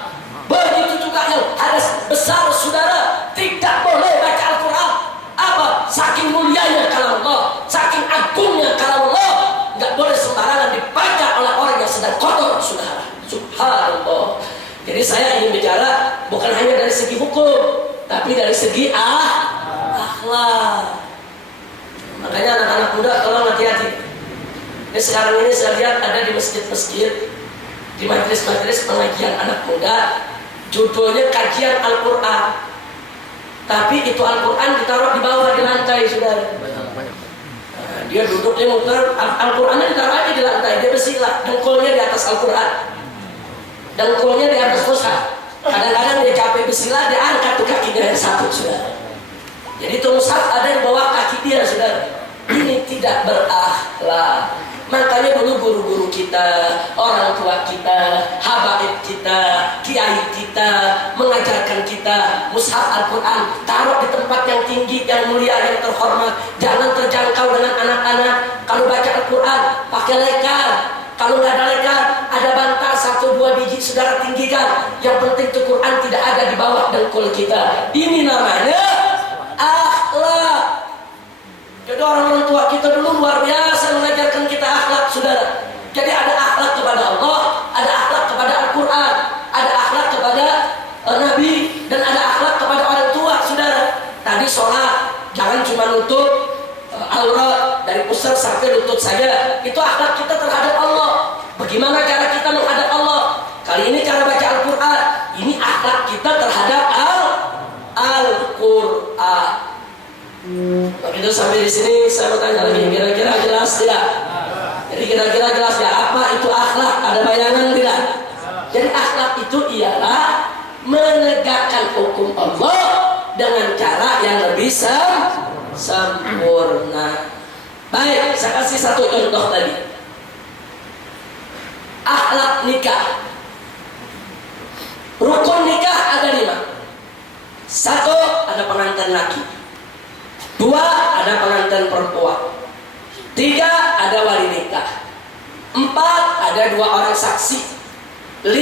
Begitu juga yang hadas besar, saudara, tidak boleh baca Al-Quran. Apa? Saking mulianya kalam Allah, saking agungnya kalam Allah, nggak boleh sembarangan dibaca oleh orang yang sedang kotor, saudara. Subhanallah. Jadi saya ingin bicara bukan hanya dari segi hukum, tapi dari segi akhlak. Makanya anak-anak muda tolong hati-hati. Ini sekarang ini saya lihat ada di masjid-masjid, di majelis-majelis pengajian anak muda, judulnya kajian Al-Quran. Tapi itu Al-Quran ditaruh di bawah di lantai, saudara. Nah, dia duduk, dia muter, Al-Qurannya ditaruh aja di lantai, dia bersila, dengkulnya di atas Al-Quran, dengkulnya di atas mushaf. Kadang-kadang dia capek bersila, dia angkat tuh kakinya yang satu, saudara. Jadi itu mushaf ada di bawah kaki dia, saudara. Ini tidak berakhlak. Makanya dulu guru-guru kita, orang tua kita, habaib kita, kiai kita mengajarkan kita mushaf Al-Quran taruh di tempat yang tinggi, yang mulia, yang terhormat. Jangan terjangkau dengan anak-anak. Kalau baca Al-Quran pakai lekar. Kalau nggak ada lekar, ada bantal 1-2 biji saudara tinggikan. Yang penting itu Quran tidak ada di bawah dengkul kita. Ini namanya akhlak. Jadi orang tua kita dulu luar biasa mengajarkan kita akhlak, saudara. Jadi ada akhlak kepada Allah, ada akhlak kepada Al-Quran, ada akhlak kepada Nabi, dan ada akhlak kepada orang tua, saudara. Tadi sholat, jangan cuma nutup aurat dari pusar sampai lutut saja. Itu akhlak kita terhadap Allah. Bagaimana cara kita menghadap Allah? Kali ini cara baca Al-Quran. Ini akhlak kita terhadap Al-Quran. Begitu sampai di sini saya mau tanya lagi, kira-kira jelas tidak? Jadi kira-kira jelas ya apa itu akhlak? Ada bayangan tidak? Jadi akhlak itu ialah menegakkan hukum Allah dengan cara yang lebih sempurna. Baik, saya kasih satu contoh tadi. Akhlak nikah. Rukun nikah ada 5. 1, ada pengantin laki. 2, ada pengantin perempuan. 3, ada wali nikah. 4, ada 2 orang saksi. 5,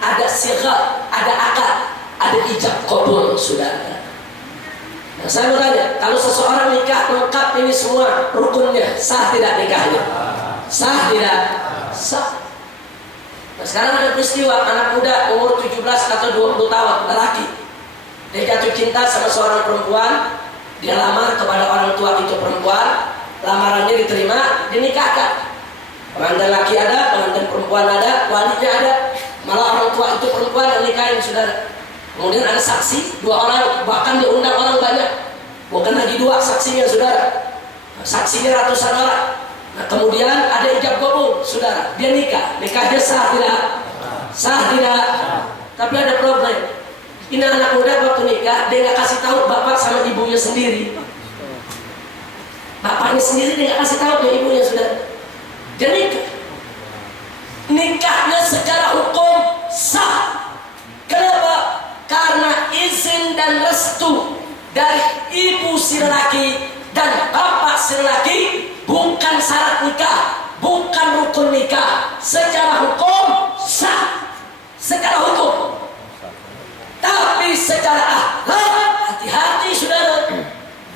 ada sighah, ada akad, ada ijab qabul, saudara. Nah, saya mau tanya, kalau seseorang nikah lengkap ini semua rukunnya, sah tidak nikahnya? Sah tidak? Sah. Nah, sekarang ada peristiwa anak muda umur 17 atau 20 tahun, lelaki. Dia jatuh cinta sama seorang perempuan. Dia lamar kepada orang tua itu perempuan, lamarannya diterima, dinikahkan. Pengantin laki ada, pengantin perempuan ada, walinya ada. Malah orang tua itu perempuan yang nikahin, saudara. Kemudian ada saksi 2 orang, bahkan diundang orang banyak. Bukan lagi 2 saksinya, saudara. Saksinya ratusan orang. Nah, kemudian ada ijab qabul, saudara. Dia nikahnya sah tidak? Sah tidak? Tapi ada problem. Ini anak muda waktu nikah, dia nggak kasih tahu bapak sama ibunya sendiri. Bapaknya sendiri dia nggak kasih tahu ke ibunya, saudara. Jadi nikahnya secara hukum sah. Kenapa? Karena izin dan restu dari ibu si lelaki dan bapak si lelaki bukan syarat nikah, bukan rukun nikah. Secara hukum sah. Secara hukum. Tapi secara akhlak, hati-hati, saudara.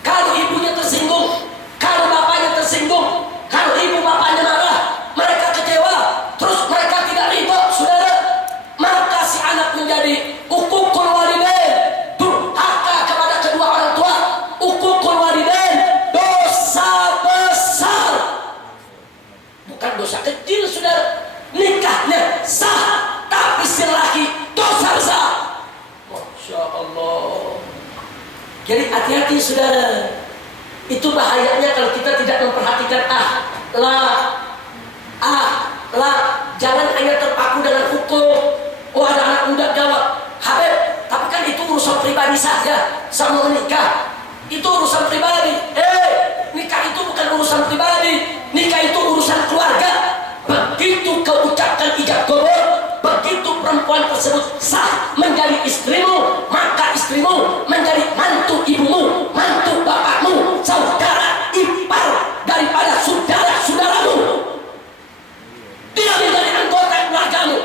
Kalau ibunya tersinggung, kalau bapaknya tersinggung, kalau ibu bapaknya marah, mereka kecewa, terus mereka tidak ridho, saudara, maka si anak menjadi uququl walidain, durhaka kepada kedua orang tua. Uququl walidain, dosa besar, bukan dosa kecil, saudara. Nikahnya sah, tapi si laki dosa besar. Masya Allah. Jadi hati-hati, saudara. Itu bahayanya kalau kita tidak memperhatikan akhlak. Jangan hanya terpaku dengan hukum. Oh, ada anak muda jawab, Habib, tapi kan itu urusan pribadi saja. Sama menikah itu urusan pribadi. Nikah itu bukan urusan pribadi. Nikah itu urusan keluarga. Begitu kau ucapkan ijab qabul, begitu perempuan tersebut sah menjadi istrimu, maka istrimu menjadi mantu ibumu, mantu bapakmu, saudara ipar daripada saudara-saudaramu. Dia menjadi anggota keluargamu.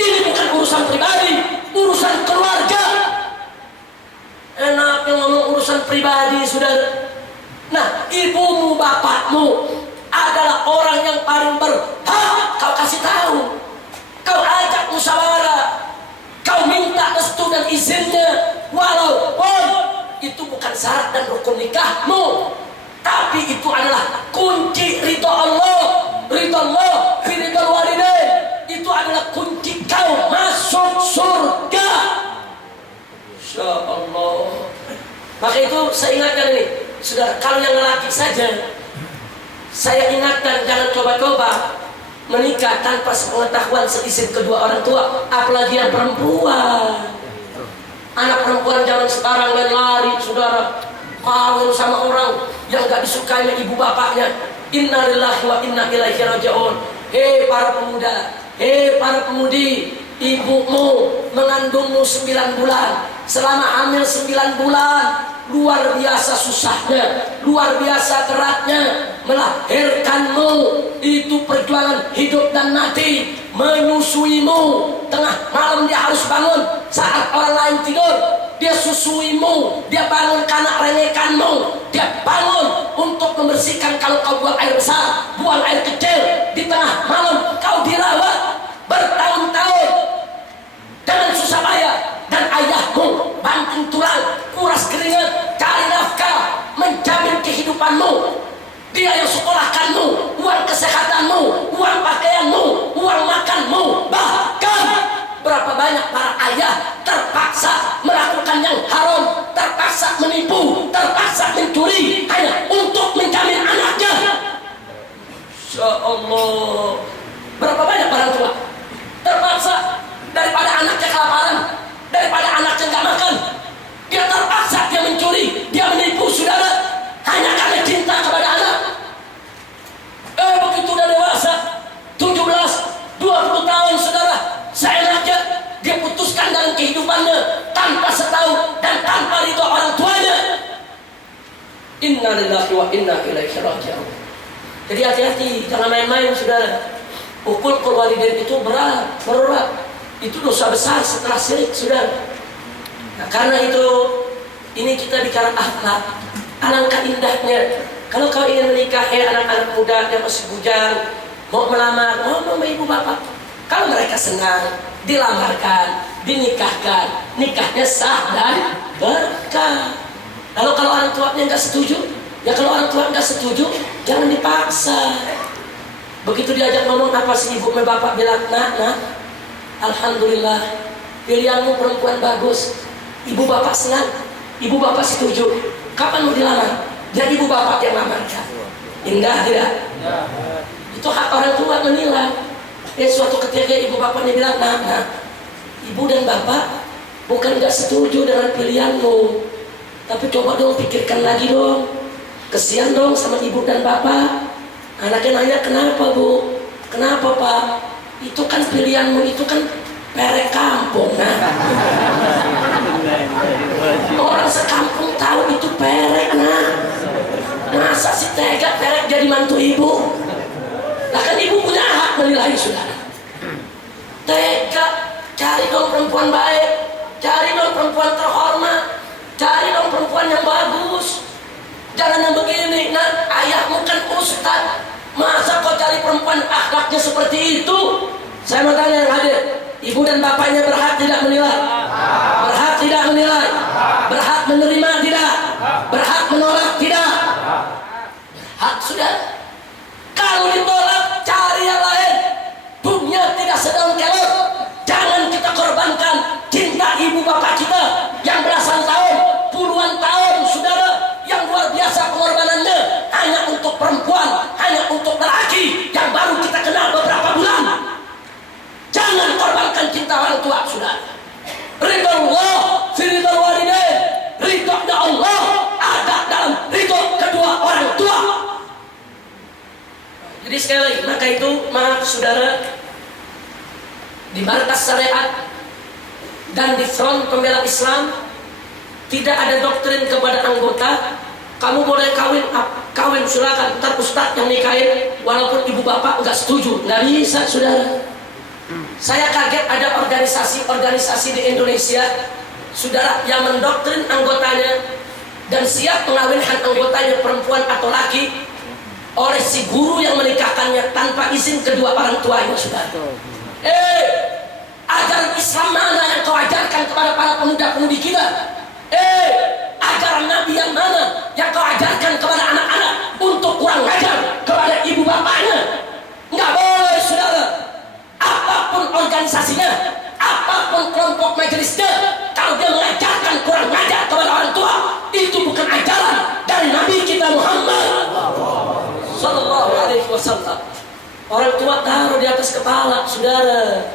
Ini bukan urusan pribadi, urusan keluarga. Enaknya ngomong urusan pribadi, saudara. Nah, ibumu, bapakmu adalah orang yang paling berhak kau kasih tahu. Kau ajak musyawarah, kau minta restu dan izinnya, walaupun itu bukan syarat dan rukun nikahmu, tapi itu adalah kunci ridho Allah. Ridho Allah fi ridhal walidain, itu adalah kunci kau masuk surga. Insya Allah. Maka itu saya ingatkan ini, saudara, kalau yang lelaki saja saya ingatkan jangan coba-coba menikah tanpa sepengetahuan seizin kedua orang tua, apalagi yang perempuan. Anak perempuan jangan sekarang main lari, saudara, kawin sama orang yang gak disukai oleh ibu bapaknya. Inna lillahi wa inna ilaihi raji'un. Hei para pemuda, hei para pemudi, ibumu mengandungmu 9 bulan. Selama hamil 9 bulan luar biasa susahnya, luar biasa beratnya melahirkanmu. Itu perjuangan hidup dan mati. Menyusuimu, tengah malam dia harus bangun saat orang lain tidur. Dia susuimu, dia bangun karena rengekanmu. Dia bangun untuk membersihkan kalau kau buang air besar, buang air kecil. Di tengah malam kau dirawat bertahun-tahun dengan susah payah. Dan ayahmu banting tulang, kuras keringat, cari nafkah, menjamin kehidupanmu. Dia yang sekolahkanmu, uang kesehatanmu, uang pakaianmu, uang makanmu. Bahkan berapa banyak para ayah terpaksa melakukan yang haram, terpaksa menipu, terpaksa mencuri hanya untuk menjamin anaknya. Insya Allah, berapa banyak orang tua terpaksa daripada anaknya kelaparan, daripada anaknya nggak makan, dia terpaksa, dia mencuri, dia menipu saudara hanya karena cinta kepada anak. Begitu udah dewasa 17, 20 tahun saudara, seenaknya dia putuskan dalam kehidupannya tanpa setahu dan tanpa ridho orang tuanya. Inna lillahi wa inna ilaihi raji'un. Jadi hati-hati, jangan main-main saudara. Uqul walidain itu berat. Itu dosa besar setelah syirik saudara. Nah, karena itu ini kita bicara akhlak. Alangkah indahnya kalau kau ingin menikah, anak-anak muda yang masih bujang mau melamar, mau sama ibu bapak. Kalau mereka senang, dilamarkan, dinikahkan, nikahnya sah dan berkah. Kalau orang tuanya nggak setuju, ya kalau orang tua nggak setuju, jangan dipaksa. Begitu diajak ngomong apa sih ibu bapak bilang, nah, alhamdulillah pilihanmu perempuan bagus, ibu bapak senang, ibu bapak setuju. Kapan mau dilamar? Jadi ibu bapak yang lamarkan. Indah tidak? Itu hak orang tua menilai. Suatu ketika ibu bapaknya bilang, nah, ibu dan bapak bukan nggak setuju dengan pilihanmu, tapi coba dong pikirkan lagi dong. Kesian dong sama ibu dan bapak. Anaknya nanya, kenapa bu? Kenapa pak? Itu kan pilihanmu, itu kan perek kampung. Nah, orang sekampung tahu itu perek. Nah, masa si tega perek jadi mantu ibu? Nah kan ibu punya hak menilai saudara. Tega, cari dong perempuan baik, cari dong perempuan terhormat, cari dong perempuan yang bagus. Jangan yang begini. Nah, ayahmu kan ustad, masa kau cari perempuan akhlaknya seperti itu? Saya mau tanya yang hadir, ibu dan bapaknya berhak tidak menilai? Berhak tidak menilai? Berhak menerima tidak? Berhak menolak tidak? Hak sudah. Kalau ditolak, cari yang lain. Dunia tidak sedaun kelor. Jangan kita korbankan cinta ibu bapak kita yang belasan tahun, puluhan tahun saudara, yang luar biasa pengorbanannya hanya untuk perempuan, hanya untuk lelaki yang baru kita kenal beberapa bulan. Jangan korbankan cinta orang tua saudara. Ridho Allah fi ridho walidain. Ridhonya Allah ada dalam ridho kedua orang tua. Jadi sekali lagi, maka itu maaf saudara, di markas syariat dan di front pembela Islam tidak ada doktrin kepada anggota. Kamu boleh kawin silakan, ntar ustaz yang nikahin walaupun ibu bapak nggak setuju. Nggak bisa saudara. Saya kaget ada organisasi di Indonesia saudara yang mendoktrin anggotanya dan siap mengawinkan anggotanya perempuan atau laki oleh si guru yang menikahkannya tanpa izin kedua orang tuanya saudara. Ajaran Islam mana yang kau ajarkan kepada para pemuda-pemudi kita? Ajaran Nabi yang mana yang kau ajarkan kepada anak-anak untuk kurang ajar kepada ibu bapaknya? Nggak boleh saudara. Apapun organisasinya, apapun kelompok majelisnya, kalau dia mengajarkan kurang ajar kepada orang tua, itu bukan ajaran dari Nabi kita Muhammad Sallallahu Alaihi Wasallam. Orang tua taruh di atas kepala saudara.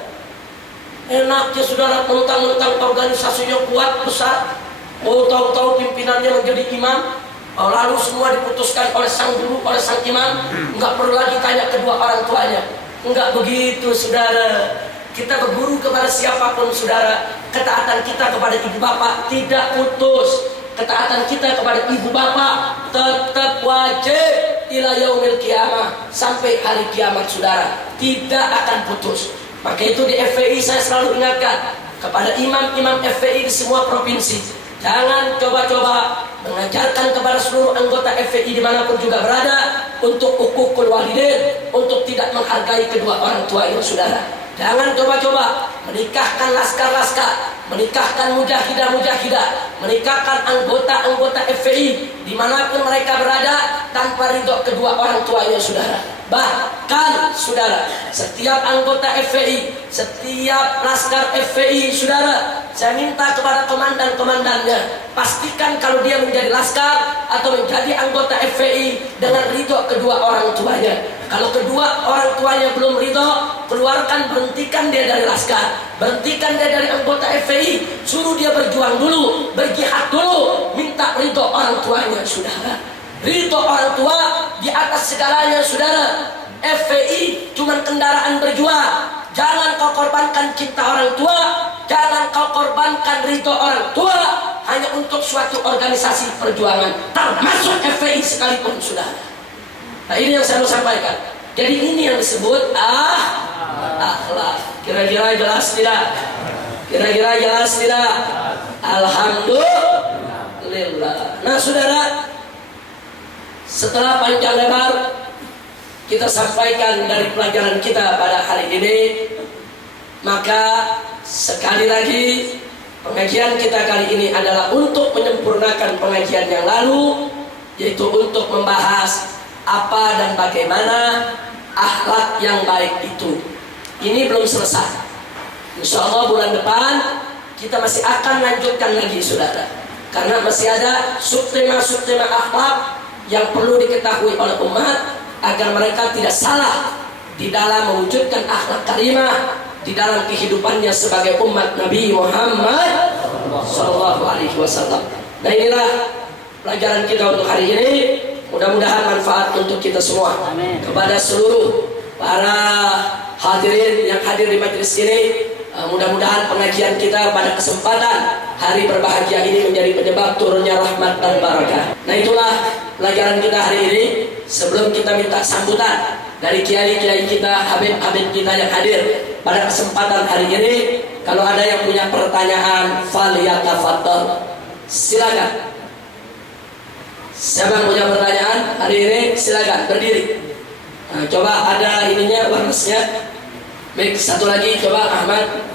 Enaknya saudara mentang-mentang organisasinya kuat besar, mau tahu-tahu pimpinannya menjadi imam, lalu semua diputuskan oleh sang guru, oleh sang imam, nggak perlu lagi tanya kedua orang tuanya. Enggak begitu saudara. Kita berguru kepada siapapun saudara, ketaatan kita kepada ibu bapak tidak putus. ketaatan kita kepada ibu bapak tetap wajib ila yaumil kiamah, sampai hari kiamat saudara, tidak akan putus. Maka itu di FPI saya selalu ingatkan kepada imam-imam FPI di semua provinsi, jangan coba-coba mengajarkan kepada seluruh anggota FPI dimanapun juga berada untuk hukukul walidain, untuk tidak menghargai kedua orang tua itu saudara. Jangan coba-coba menikahkan laskar-laskar, menikahkan mujahidah-mujahidah, menikahkan anggota-anggota FPI dimanapun mereka berada tanpa ridho kedua orang tuanya saudara. Bahkan saudara, setiap anggota FPI, setiap laskar FPI saudara, saya minta kepada komandan-komandannya, pastikan kalau dia menjadi laskar atau menjadi anggota FPI dengan ridho kedua orang tuanya. Kalau kedua orang tuanya belum ridho, keluarkan, berhentikan dia dari laskar, berhentikan dia dari anggota FPI, suruh dia berjuang dulu, berjihad dulu, minta ridho orang tuanya saudara. Ridho orang tua di atas segalanya saudara. FPI cuma kendaraan berjuang. Jangan kau korbankan cinta orang tua, jangan kau korbankan ridho orang tua hanya untuk suatu organisasi perjuangan, termasuk FPI sekalipun saudara. Nah ini yang saya mau sampaikan. Jadi ini yang disebut akhlak. Kira-kira jelas tidak? Kira-kira jelas tidak? Alhamdulillah. Nah saudara, setelah panjang lebar kita sampaikan dari pelajaran kita pada hari ini, maka sekali lagi pengajian kita kali ini adalah untuk menyempurnakan pengajian yang lalu, yaitu untuk membahas apa dan bagaimana akhlak yang baik itu. Ini belum selesai. Insya Allah bulan depan kita masih akan lanjutkan lagi saudara, karena masih ada subtema-subtema akhlak yang perlu diketahui oleh umat agar mereka tidak salah di dalam mewujudkan akhlak karimah di dalam kehidupannya sebagai umat Nabi Muhammad SAW. Nah inilah pelajaran kita untuk hari ini. Mudah-mudahan manfaat untuk kita semua. Kepada seluruh para hadirin yang hadir di majelis ini, mudah-mudahan pengajian kita pada kesempatan hari berbahagia ini menjadi penyebab turunnya rahmat dan barakah. Nah itulah pelajaran kita hari ini. Sebelum kita minta sambutan dari kiai-kiai kita, habib-habib kita yang hadir pada kesempatan hari ini, kalau ada yang punya pertanyaan, falyatafaddal. Silakan. Siapa yang punya pertanyaan hari ini, silakan berdiri. Nah, coba ada ininya, warnasnya. Baik, satu lagi, coba Ahmad.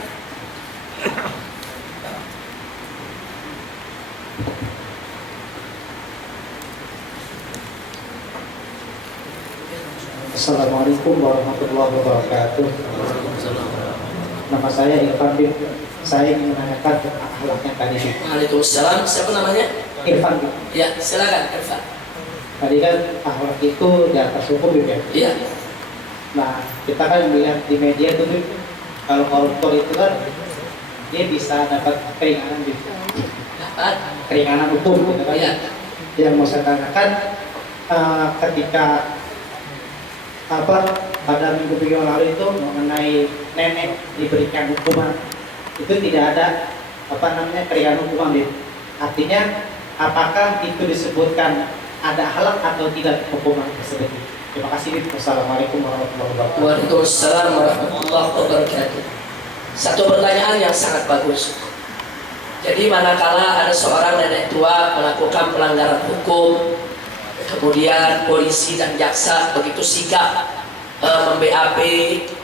Assalamualaikum warahmatullahi wabarakatuh. Nama saya Irfan bin. Saya ingin menanyakan akhlaknya tadi. Waalaikumsalam. Siapa namanya? Irfan bin. Ya, silakan Irfan. Tadi kan akhlak itu di atas hukum ya. Iya. Nah, kita kan melihat di media itu kalau koruptor itu kan dia bisa dapat keringanan gitu. Dapat Keringanan hukum gitu kan. Iya. Yang mau saya tanyakan ketika pada minggu yang lalu itu mengenai nenek diberikan hukuman, itu tidak ada keringanan hukuman gitu. Artinya apakah itu disebutkan ada akhlak atau tidak hukuman tersebut? Terima kasih. Wassalamualaikum warahmatullahi wabarakatuh. Waalaikumsalam warahmatullahi wabarakatuh. Satu pertanyaan yang sangat bagus. Jadi manakala ada seorang nenek tua melakukan pelanggaran hukum, kemudian polisi dan jaksa begitu sigap mem-BAP,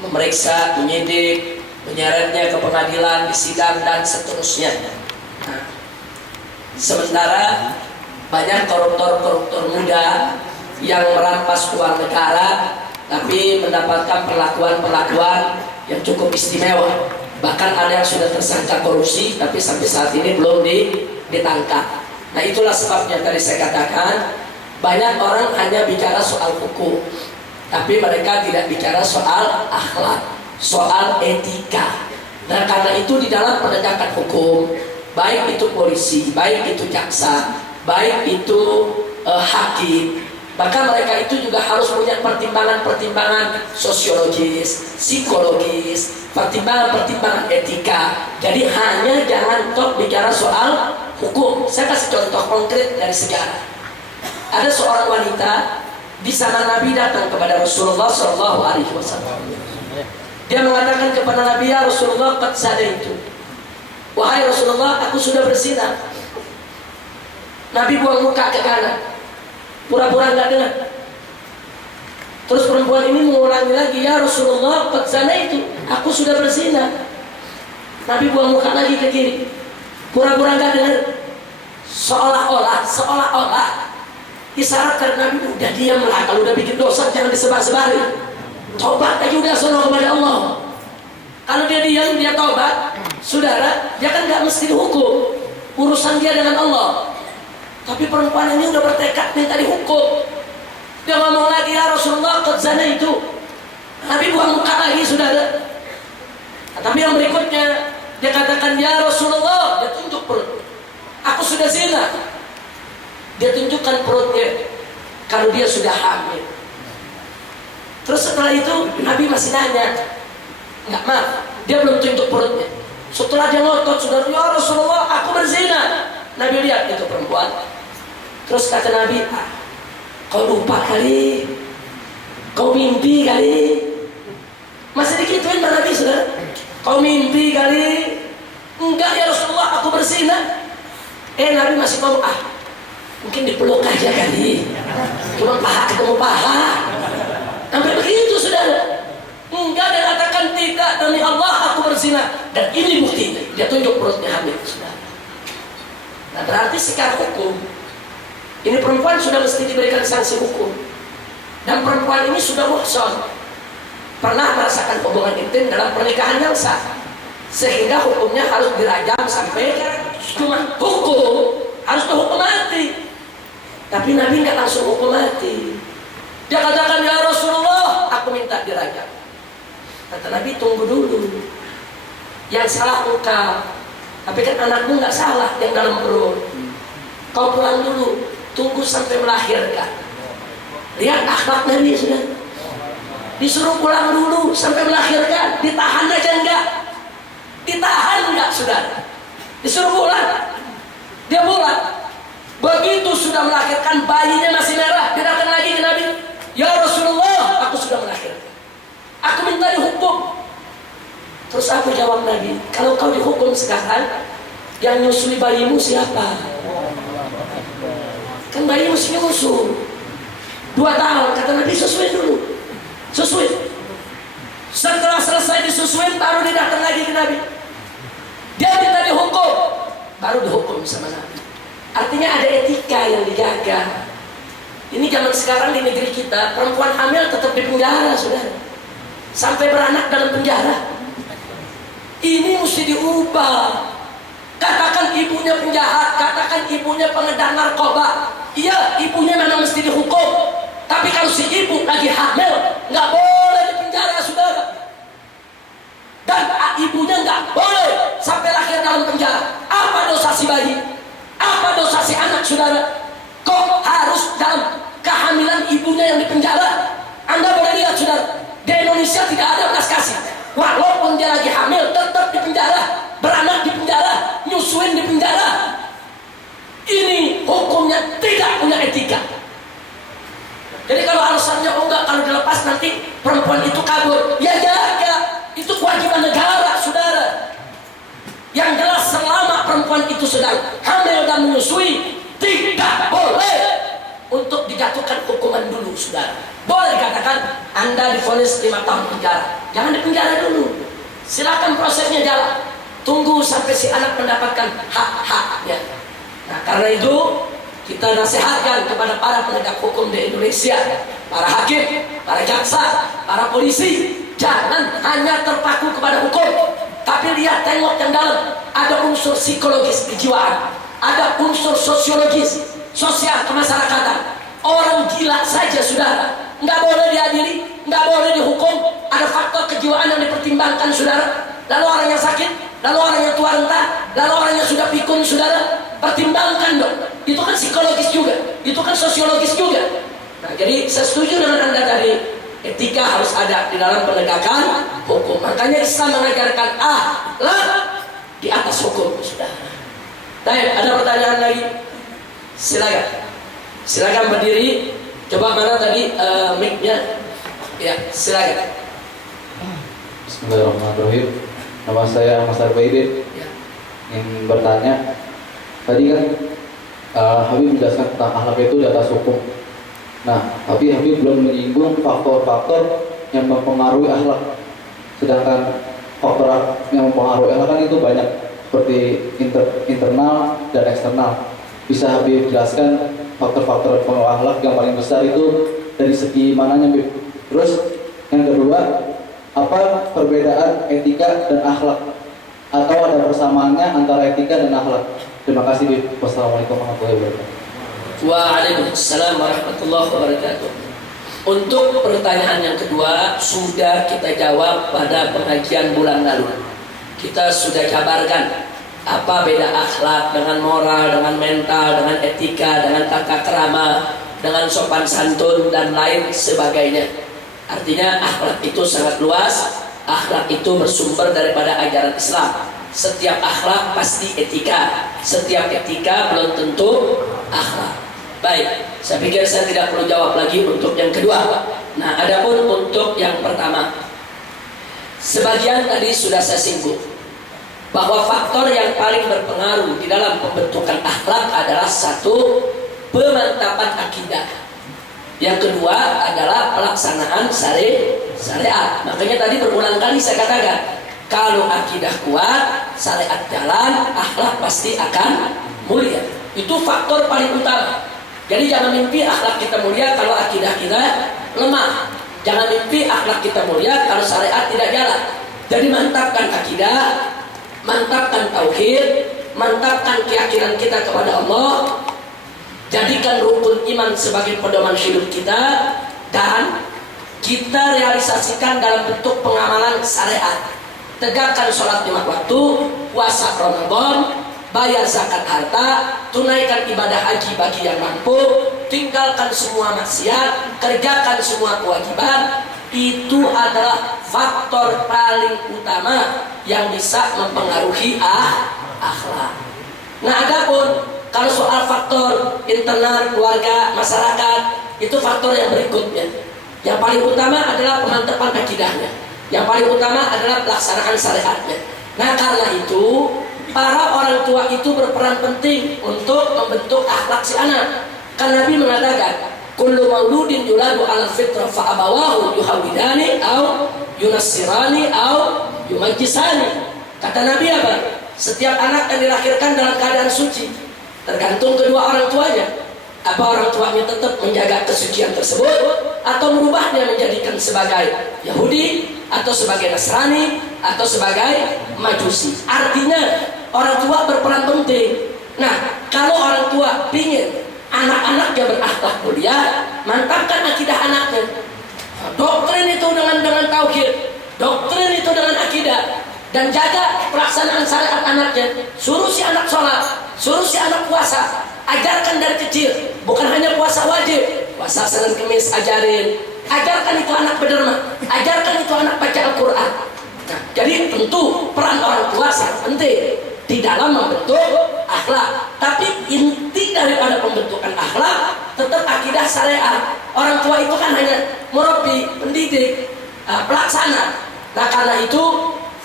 memeriksa, menyidik, menyeretnya ke pengadilan, disidang dan seterusnya. Nah, sementara banyak koruptor-koruptor muda yang merampas uang negara tapi mendapatkan perlakuan-perlakuan yang cukup istimewa. Bahkan ada yang sudah tersangka korupsi tapi sampai saat ini belum ditangkap. Nah itulah sebabnya tadi saya katakan banyak orang hanya bicara soal hukum, tapi mereka tidak bicara soal akhlak, soal etika. Dan karena itu di dalam penegakan hukum, baik itu polisi, baik itu jaksa, baik itu hakim, maka mereka itu juga harus punya pertimbangan-pertimbangan sosiologis, psikologis, pertimbangan-pertimbangan etika. Jadi hanya jangan tok bicara soal hukum. Saya kasih contoh konkret dari sejarah. Ada seorang wanita di zaman Nabi datang kepada Rasulullah Shallallahu Alaihi Wasallam. Dia mengatakan kepada Nabi, ya Rasulullah, qad zanaitu. Wahai Rasulullah, aku sudah berzina. Nabi buang muka ke kanan, pura-pura nggak dengar. Terus perempuan ini mengulangi lagi, ya Rasulullah, qad zanaitu. Aku sudah berzina. Nabi buang muka lagi ke kiri, pura-pura nggak dengar. Seolah-olah isyarat Nabi, udah diamlah, kalau udah bikin dosa jangan disebar-sebarin. Tobat aja udah sono kepada Allah. Kalau dia diam, dia tobat, saudara, dia kan nggak mesti dihukum. Urusan dia dengan Allah. Tapi perempuan ini udah bertekad minta dihukum. Dia ngomong lagi, ya Rasulullah, qad zanaitu. Nabi buang muka lagi, saudara. Nah, tapi yang berikutnya, dia katakan, ya Rasulullah, dia tunjuk perut. Aku sudah zina. Dia tunjukkan perutnya kalau dia sudah hamil. Terus setelah itu Nabi masih nanya, enggak, maaf, dia belum tunjuk perutnya. Setelah dia ngotot, sudah, ya Rasulullah, aku berzina. Nabi lihat itu perempuan. Terus kata Nabi, kau lupa kali, kau mimpi kali. Masih dikituin Pak Nabi, sudah. Kau mimpi kali. Enggak ya Rasulullah, aku berzina. Nabi masih ngomong, mungkin dipeluk aja kali. Cuma paha ketemu paha. Sampai begitu, saudara. Enggak, dia katakan tidak, demi Allah aku berzina. Dan ini buktinya. Dia tunjuk perutnya hamil, saudara. Nah, berarti secara hukum, ini perempuan sudah mesti diberikan sanksi hukum. Dan perempuan ini sudah muhsan, pernah merasakan hubungan intim dalam pernikahan yang sah, sehingga hukumnya harus dirajam sampai cuma hukum, harus dihukum mati. Tapi Nabi nggak langsung hukum mati. Dia katakan, ya Rasulullah, aku minta dirajam. Kata Nabi, tunggu dulu. Yang salah engkau, tapi kan anakmu nggak salah yang dalam perut. Kau pulang dulu, tunggu sampai melahirkan. Lihat akhlak Nabi, sudah. Disuruh pulang dulu sampai melahirkan. Ditahan aja enggak? Ditahan enggak, saudara? Disuruh pulang. Dia pulang. Begitu sudah melahirkan, bayinya masih merah, dia datang lagi ke Nabi, ya Rasulullah, aku sudah melahirkan, aku minta dihukum. Terus apa jawab Nabi? Kalau kau dihukum sekarang, yang nyusui bayimu siapa? Kan bayi mesti nyusu 2 tahun. Kata Nabi, susui dulu, susui. Setelah selesai disusuin, baru dia datang lagi ke Nabi, dia minta dihukum, baru dihukum sama Nabi. Artinya ada etika yang dijaga. Ini zaman sekarang di negeri kita, perempuan hamil tetap di penjara, saudara. Sampai beranak dalam penjara. Ini mesti diubah. Katakan ibunya penjahat, katakan ibunya pengedar narkoba, iya, ibunya memang mesti dihukum. Tapi kalau si ibu lagi hamil, nggak boleh di penjara, saudara. Dan ibunya nggak boleh sampai lahir dalam penjara. Apa dosa si bayi? Apa dosa si anak, saudara? Kok harus dalam kehamilan ibunya yang dipenjara? Anda boleh lihat, saudara, di Indonesia tidak ada belas kasih. Walaupun dia lagi hamil, tetap di penjara, beranak di penjara, nyusuin di penjara. Ini hukumnya tidak punya etika. Jadi kalau alasannya, oh enggak, kalau dilepas nanti perempuan itu kabur, ya jaga. Itu kewajiban negara, saudara. Yang jelas selama perempuan itu sedang hamil dan menyusui, tidak boleh untuk dijatuhkan hukuman dulu, saudara. Boleh dikatakan Anda divonis 5 tahun penjara, jangan dipenjara dulu. Silakan prosesnya jalan. Tunggu sampai si anak mendapatkan hak-haknya. Nah, karena itu kita nasihatkan kepada para penegak hukum di Indonesia, para hakim, para jaksa, para polisi, jangan hanya terpaku kepada hukum, tapi lihat, tengok yang dalam. Ada unsur psikologis kejiwaan, ada unsur sosiologis, sosial kemasyarakatan. Orang gila saja, saudara, nggak boleh diadili, nggak boleh dihukum. Ada faktor kejiwaan yang dipertimbangkan, saudara. Lalu orang yang sakit, lalu orang yang tua renta, lalu orang yang sudah pikun, saudara, pertimbangkan dong. Itu kan psikologis juga, itu kan sosiologis juga. Nah, jadi saya setuju dengan Anda tadi. Etika harus ada di dalam penegakan hukum. Makanya Islam mengajarkan akhlak di atas hukum, saudara. Baik, ada pertanyaan lagi? Silakan berdiri. Coba mana tadi mic-nya? Ya, silakan. Bismillahirrahmanirrahim. Nama saya Mas Arbaidin. Ya. Ingin bertanya, tadi kan Habib menjelaskan tentang akhlak itu di atas hukum. Nah, tapi Habib belum menyinggung faktor-faktor yang mempengaruhi akhlak. Sedangkan faktor yang mempengaruhi akhlak kan itu banyak, seperti internal dan eksternal. Bisa Habib jelaskan faktor-faktor pengaruh akhlak yang paling besar itu dari segi mananya, Habib? Terus yang kedua, apa perbedaan etika dan akhlak? Atau ada persamaannya antara etika dan akhlak? Terima kasih, Habib. Wassalamualaikum warahmatullahi wabarakatuh. Waalaikumsalam warahmatullahi wabarakatuh. Untuk pertanyaan yang kedua sudah kita jawab pada pengajian bulan lalu. Kita sudah jabarkan apa beda akhlak dengan moral, dengan mental, dengan etika, dengan tata krama, dengan sopan santun dan lain sebagainya. Artinya akhlak itu sangat luas. Akhlak itu bersumber daripada ajaran Islam. Setiap akhlak pasti etika. Setiap etika belum tentu akhlak. Baik, saya pikir saya tidak perlu jawab lagi untuk yang kedua. Nah, adapun untuk yang pertama, sebagian tadi sudah saya singgung bahwa faktor yang paling berpengaruh di dalam pembentukan akhlak adalah satu, pemantapan akidah. Yang kedua adalah pelaksanaan syariat. Makanya tadi berulang kali saya katakan, kalau akidah kuat, syariat jalan, akhlak pasti akan mulia. Itu faktor paling utama. Jadi jangan mimpi akhlak kita mulia kalau akidah kita lemah. Jangan mimpi akhlak kita mulia kalau syariat tidak jalan. Jadi mantapkan akidah, mantapkan tauhid, mantapkan keyakinan kita kepada Allah, jadikan rukun iman sebagai pedoman hidup kita, dan kita realisasikan dalam bentuk pengamalan syariat. Tegakkan sholat 5 waktu, puasa Ramadan, bayar zakat harta, tunaikan ibadah haji bagi yang mampu, tinggalkan semua maksiat, kerjakan semua kewajiban. Itu adalah faktor paling utama yang bisa mempengaruhi akhlak. Nah, adapun kalau soal faktor internal, keluarga, masyarakat, itu faktor yang berikutnya. Yang paling utama adalah pemantapan akidahnya. Yang paling utama adalah pelaksanaan syariatnya. Nah, karena itu para orang tua itu berperan penting untuk membentuk akhlak si anak. Karena Nabi mengatakan, kullu mauludin yuladu 'alal fitrah fa abawahu yuhawidani au yunassirani au yumajjisani. Kata Nabi apa? Setiap anak yang dilahirkan dalam keadaan suci, tergantung kedua orang tuanya. Apa orang tuanya tetap menjaga kesucian tersebut atau merubahnya menjadikan sebagai Yahudi atau sebagai Nasrani atau sebagai Majusi. Artinya orang tua berperan penting. Nah, kalau orang tua ingin anak-anaknya berakhlak mulia, mantapkan akidah anaknya. Doktrin itu dengan tauhid, doktrin itu dengan akidah, dan jaga pelaksanaan syariat anaknya. Suruh si anak sholat, suruh si anak puasa, ajarkan dari kecil. Bukan hanya puasa wajib, puasa Senin Kemis ajarin. Ajarkan itu anak berderma, ajarkan itu anak baca Al-Quran. Nah, jadi tentu peran orang tua sangat penting di dalam membentuk akhlak. Tapi inti daripada pembentukan akhlak tetap akidah syariat. Orang tua itu kan hanya murabi, pendidik, pelaksana. Nah, karena itu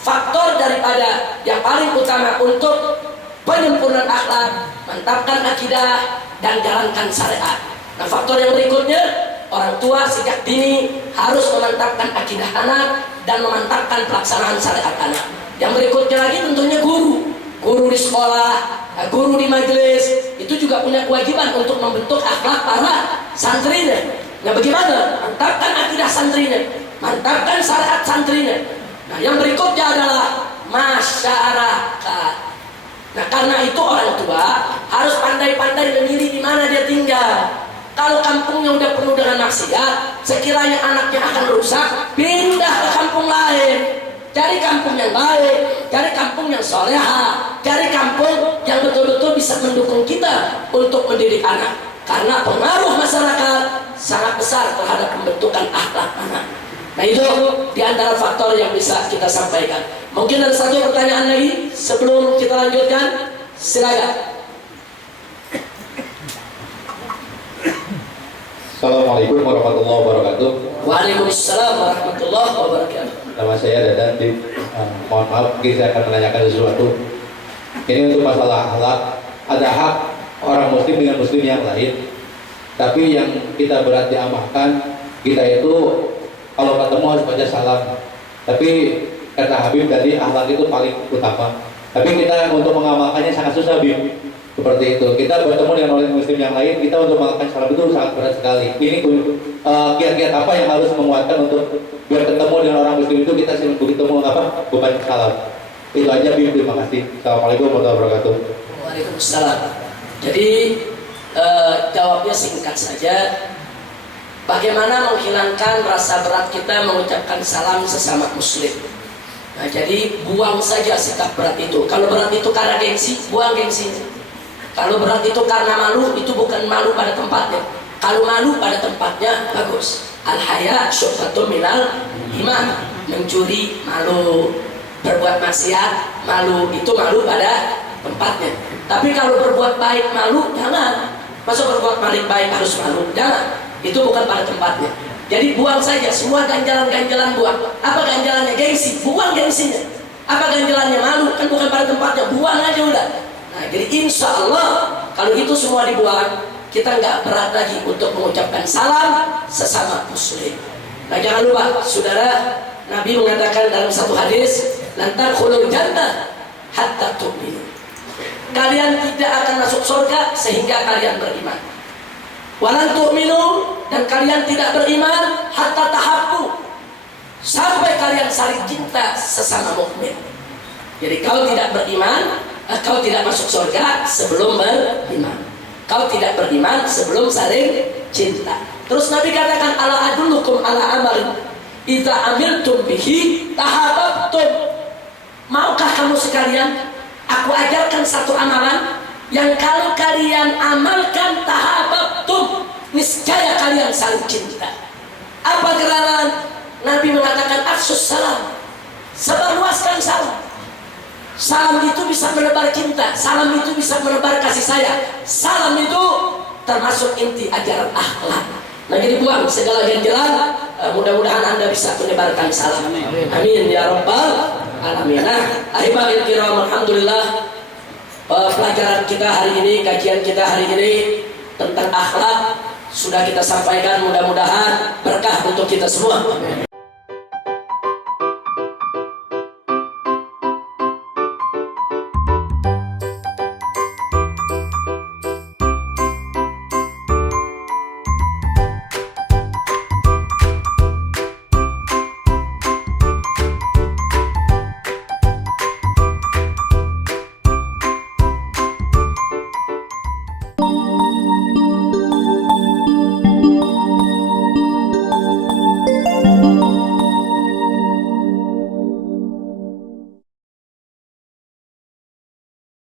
faktor daripada yang paling utama untuk penyempurnaan akhlak, mantapkan akidah dan jalankan syariat. Nah, faktor yang berikutnya, orang tua sejak dini harus memantapkan akidah anak dan memantapkan pelaksanaan syariat anak. Yang berikutnya lagi tentunya guru di sekolah, guru di majelis, itu juga punya kewajiban untuk membentuk akhlak para santrinya. Nah, bagaimana? Mantapkan akidah santrinya, mantapkan syariat santrinya. Nah, yang berikutnya adalah masyarakat. Nah, karena itu orang tua harus pandai-pandai memilih di mana dia tinggal. Kalau kampungnya udah penuh dengan maksiat, sekiranya anaknya akan rusak, pindah ke kampung lain. Cari kampung yang baik, cari kampung yang soleha, cari kampung yang betul-betul bisa mendukung kita untuk mendidik anak. Karena pengaruh masyarakat sangat besar terhadap pembentukan akhlak anak. Nah, itu di antara faktor yang bisa kita sampaikan. Mungkin ada satu pertanyaan lagi sebelum kita lanjutkan. Silakan. Assalamualaikum warahmatullahi wabarakatuh. Waalaikumsalam warahmatullahi wabarakatuh. Nama saya Dadan. Mohon maaf, mungkin saya akan menanyakan sesuatu. Ini untuk masalah akhlak. Ada hak orang muslim dengan muslim yang lain. Tapi yang kita berat diamalkan, kita itu kalau ketemu harus baca salam. Tapi kata Habib tadi akhlak itu paling utama. Tapi kita untuk mengamalkannya sangat susah, Habib. Seperti itu. Kita bertemu dengan orang muslim yang lain, kita untuk mengamalkan salam itu sangat berat sekali. Ini kiat-kiat apa yang harus menguatkan untuk biar ketemu dengan orang muslim itu kita sering bertemu bukan salam. Itu aja, Habib. Terima kasih. Assalamualaikum warahmatullahi wabarakatuh. Waalaikumsalam. Jadi jawabnya singkat saja. Bagaimana menghilangkan rasa berat kita mengucapkan salam sesama muslim? Nah, jadi buang saja sikap berat itu. Kalau berat itu karena gengsi, buang gengsinya. Kalau berat itu karena malu, itu bukan malu pada tempatnya. Kalau malu pada tempatnya, bagus. Al-haya syu'batun minal iman. Mencuri, malu. Berbuat maksiat, malu. Itu malu pada tempatnya. Tapi kalau berbuat baik malu, jangan. Masa berbuat baik harus malu? Jangan. Itu bukan pada tempatnya. Jadi buang saja semua ganjalan-ganjalan, buang. Apa ganjalannya? Gengsi, buang gengsinya. Apa ganjalannya? Malu, kan bukan pada tempatnya. Buang aja udah. Nah, jadi insya Allah kalau itu semua dibuang, kita nggak berat lagi untuk mengucapkan salam sesama muslim. Nah, jangan lupa, saudara, Nabi mengatakan dalam satu hadis, lan tadkhulul jannah hatta tu'minu. Kalian tidak akan masuk surga sehingga kalian beriman. Walan tu'minu, dan kalian tidak beriman hatta tahabbu, sampai kalian saling cinta sesama mukmin. Jadi kau tidak beriman, kau tidak masuk surga sebelum beriman. Kau tidak beriman sebelum saling cinta. Terus Nabi katakan, ala adullukum ala amalin idza amiltum bihi tahabbtum. Maukah kamu sekalian aku ajarkan satu amalan yang kalau kalian amalkan tahabbtum, niscaya kalian saling cinta. Apa gerakan? Nabi mengatakan afsus salam, sebarluaskan salam. Salam itu bisa menebar cinta, salam itu bisa menebar kasih sayang, salam itu termasuk inti ajaran akhlak. Nah, jadi buang segala ganjalan, mudah-mudahan Anda bisa menyebarkan salam. Amin ya rabbal alamin. Nah, ahibahil kiram, alhamdulillah, pelajaran kita hari ini, kajian kita hari ini tentang akhlak sudah kita sampaikan. Mudah-mudahan berkah untuk kita semua.